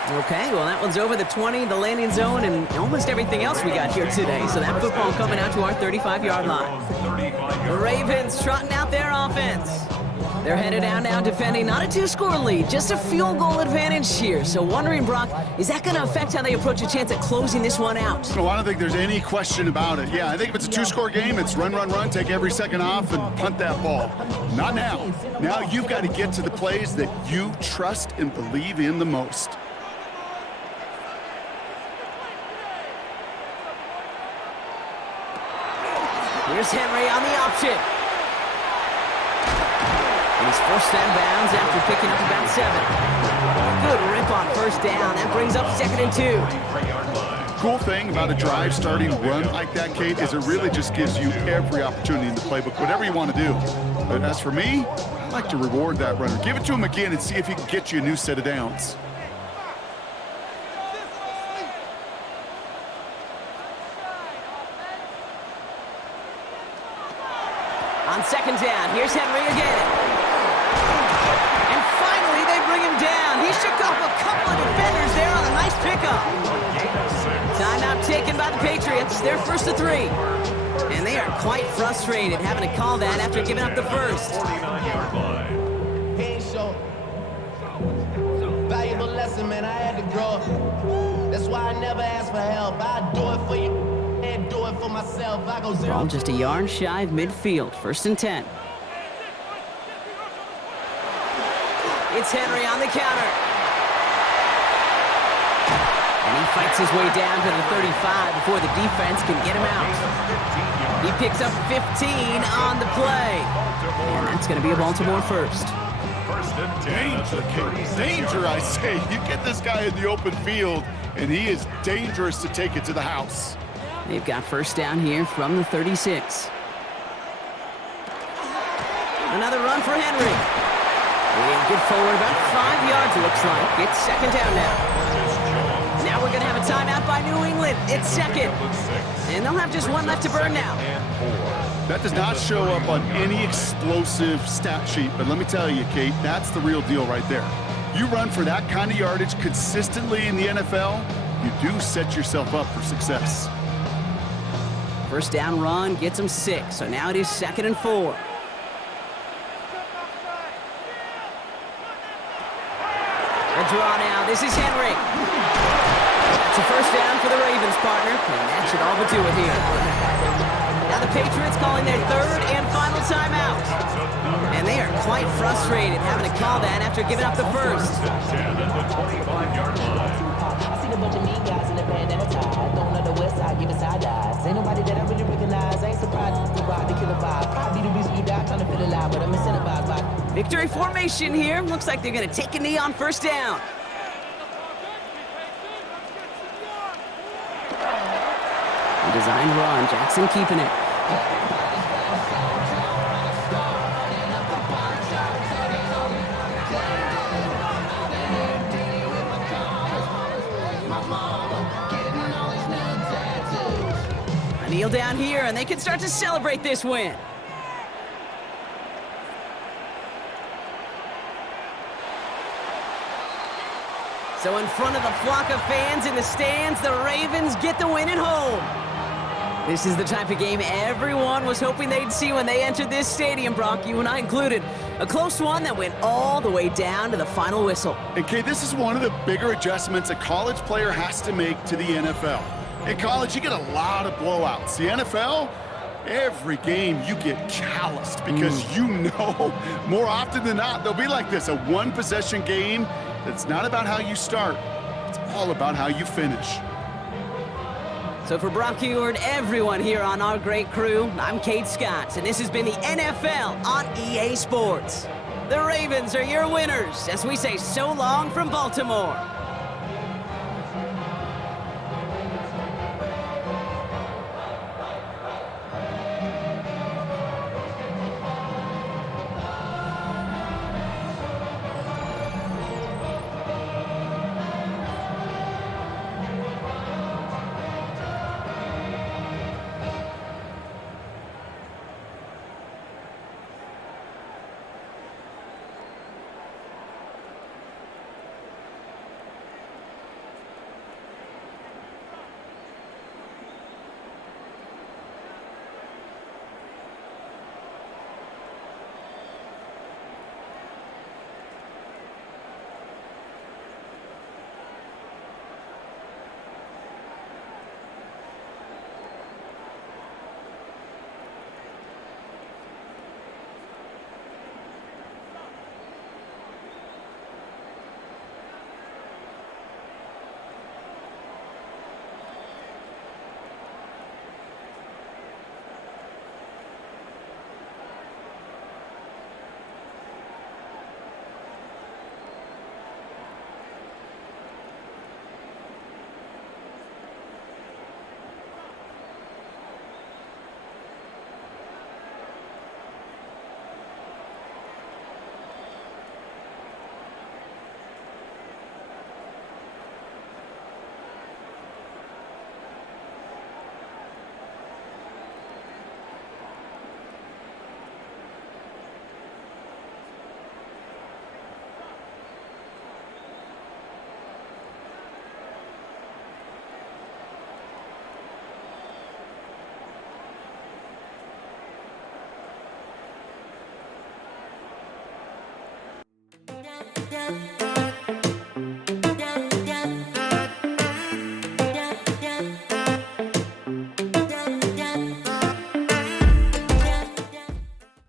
Okay, well, that one's over the 20, the landing zone, and almost everything else we got here today. So that football coming out to our 35-yard line. The Ravens trotting out their offense. They're headed down now defending not a 2-score lead, just a field goal advantage here. So wondering, Brock, is that going to affect how they approach a chance at closing this one out? No, I don't think there's any question about it. Yeah, I think if it's a 2-score game, it's run, run, run, take every second off, and punt that ball. Not now. Now you've got to get to the plays that you trust and believe in the most. Here's Henry on the option. And he's forced out of bounds after picking up about 7. Good rip on first down. That brings up 2nd and 2. Cool thing about a drive starting run like that, Kate, is it really just gives you every opportunity in the playbook, whatever you want to do. But as for me, I like to reward that runner. Give it to him again and see if he can get you a new set of downs. On 2nd down, here's Henry again. And finally, they bring him down. He shook off a couple of defenders there on a nice pickup. Timeout taken by the Patriots. They're 1st and 3. And they are quite frustrated having to call that after giving up the first. 49-yard line. He ain't show valuable lesson, man. I had to grow up. That's why I never ask for help. I do it for you. And do it for myself. I go 0. Ball just a yard shy of midfield. 1st and 10. It's Henry on the counter. And he fights his way down to the 35 before the defense can get him out. He picks up 15 on the play. And that's going to be a Baltimore first. 1st and 10. Danger, danger, I say. You get this guy in the open field, and he is dangerous to take it to the house. They've got first down here from the 36. Another run for Henry. They get forward about 5 yards, it looks like. It's second down now. Now we're going to have a timeout by New England. It's second. And they'll have just one left to burn now. That does not show up on any explosive stat sheet, but let me tell you, Kate, that's the real deal right there. You run for that kind of yardage consistently in the NFL, you do set yourself up for success. First down run gets them 6, so now it is 2nd and 4. A draw now. This is Henry. That's a first down for the Ravens, partner, and that should all but do it here. Now the Patriots calling their 3rd and final timeout. And they are quite frustrated having to call that after giving up the first. I seen a bunch of mean guys in the band that are tied. Don't know the west side, giving side eyes. Ain't nobody that I really recognize. I ain't surprised to ride the killer vibe. Probably the reason you died trying to feel alive, but I'm incentivized by Victory formation here. Looks like they're going to take a knee on first down. A designed run. Jackson keeping it. A kneel down here, and they can start to celebrate this win. So in front of the flock of fans in the stands, the Ravens get the win at home. This is the type of game everyone was hoping they'd see when they entered this stadium, Brock, you and I included. A close one that went all the way down to the final whistle. And Kate, this is one of the bigger adjustments a college player has to make to the NFL. In college, you get a lot of blowouts. The NFL, every game you get calloused because you know more often than not they'll be like this, a one-possession game. It's not about how you start. It's all about how you finish. So for Brock Eward, everyone here on our great crew, I'm Kate Scott, and this has been the NFL on EA Sports. The Ravens are your winners as we say so long from Baltimore. Yeah.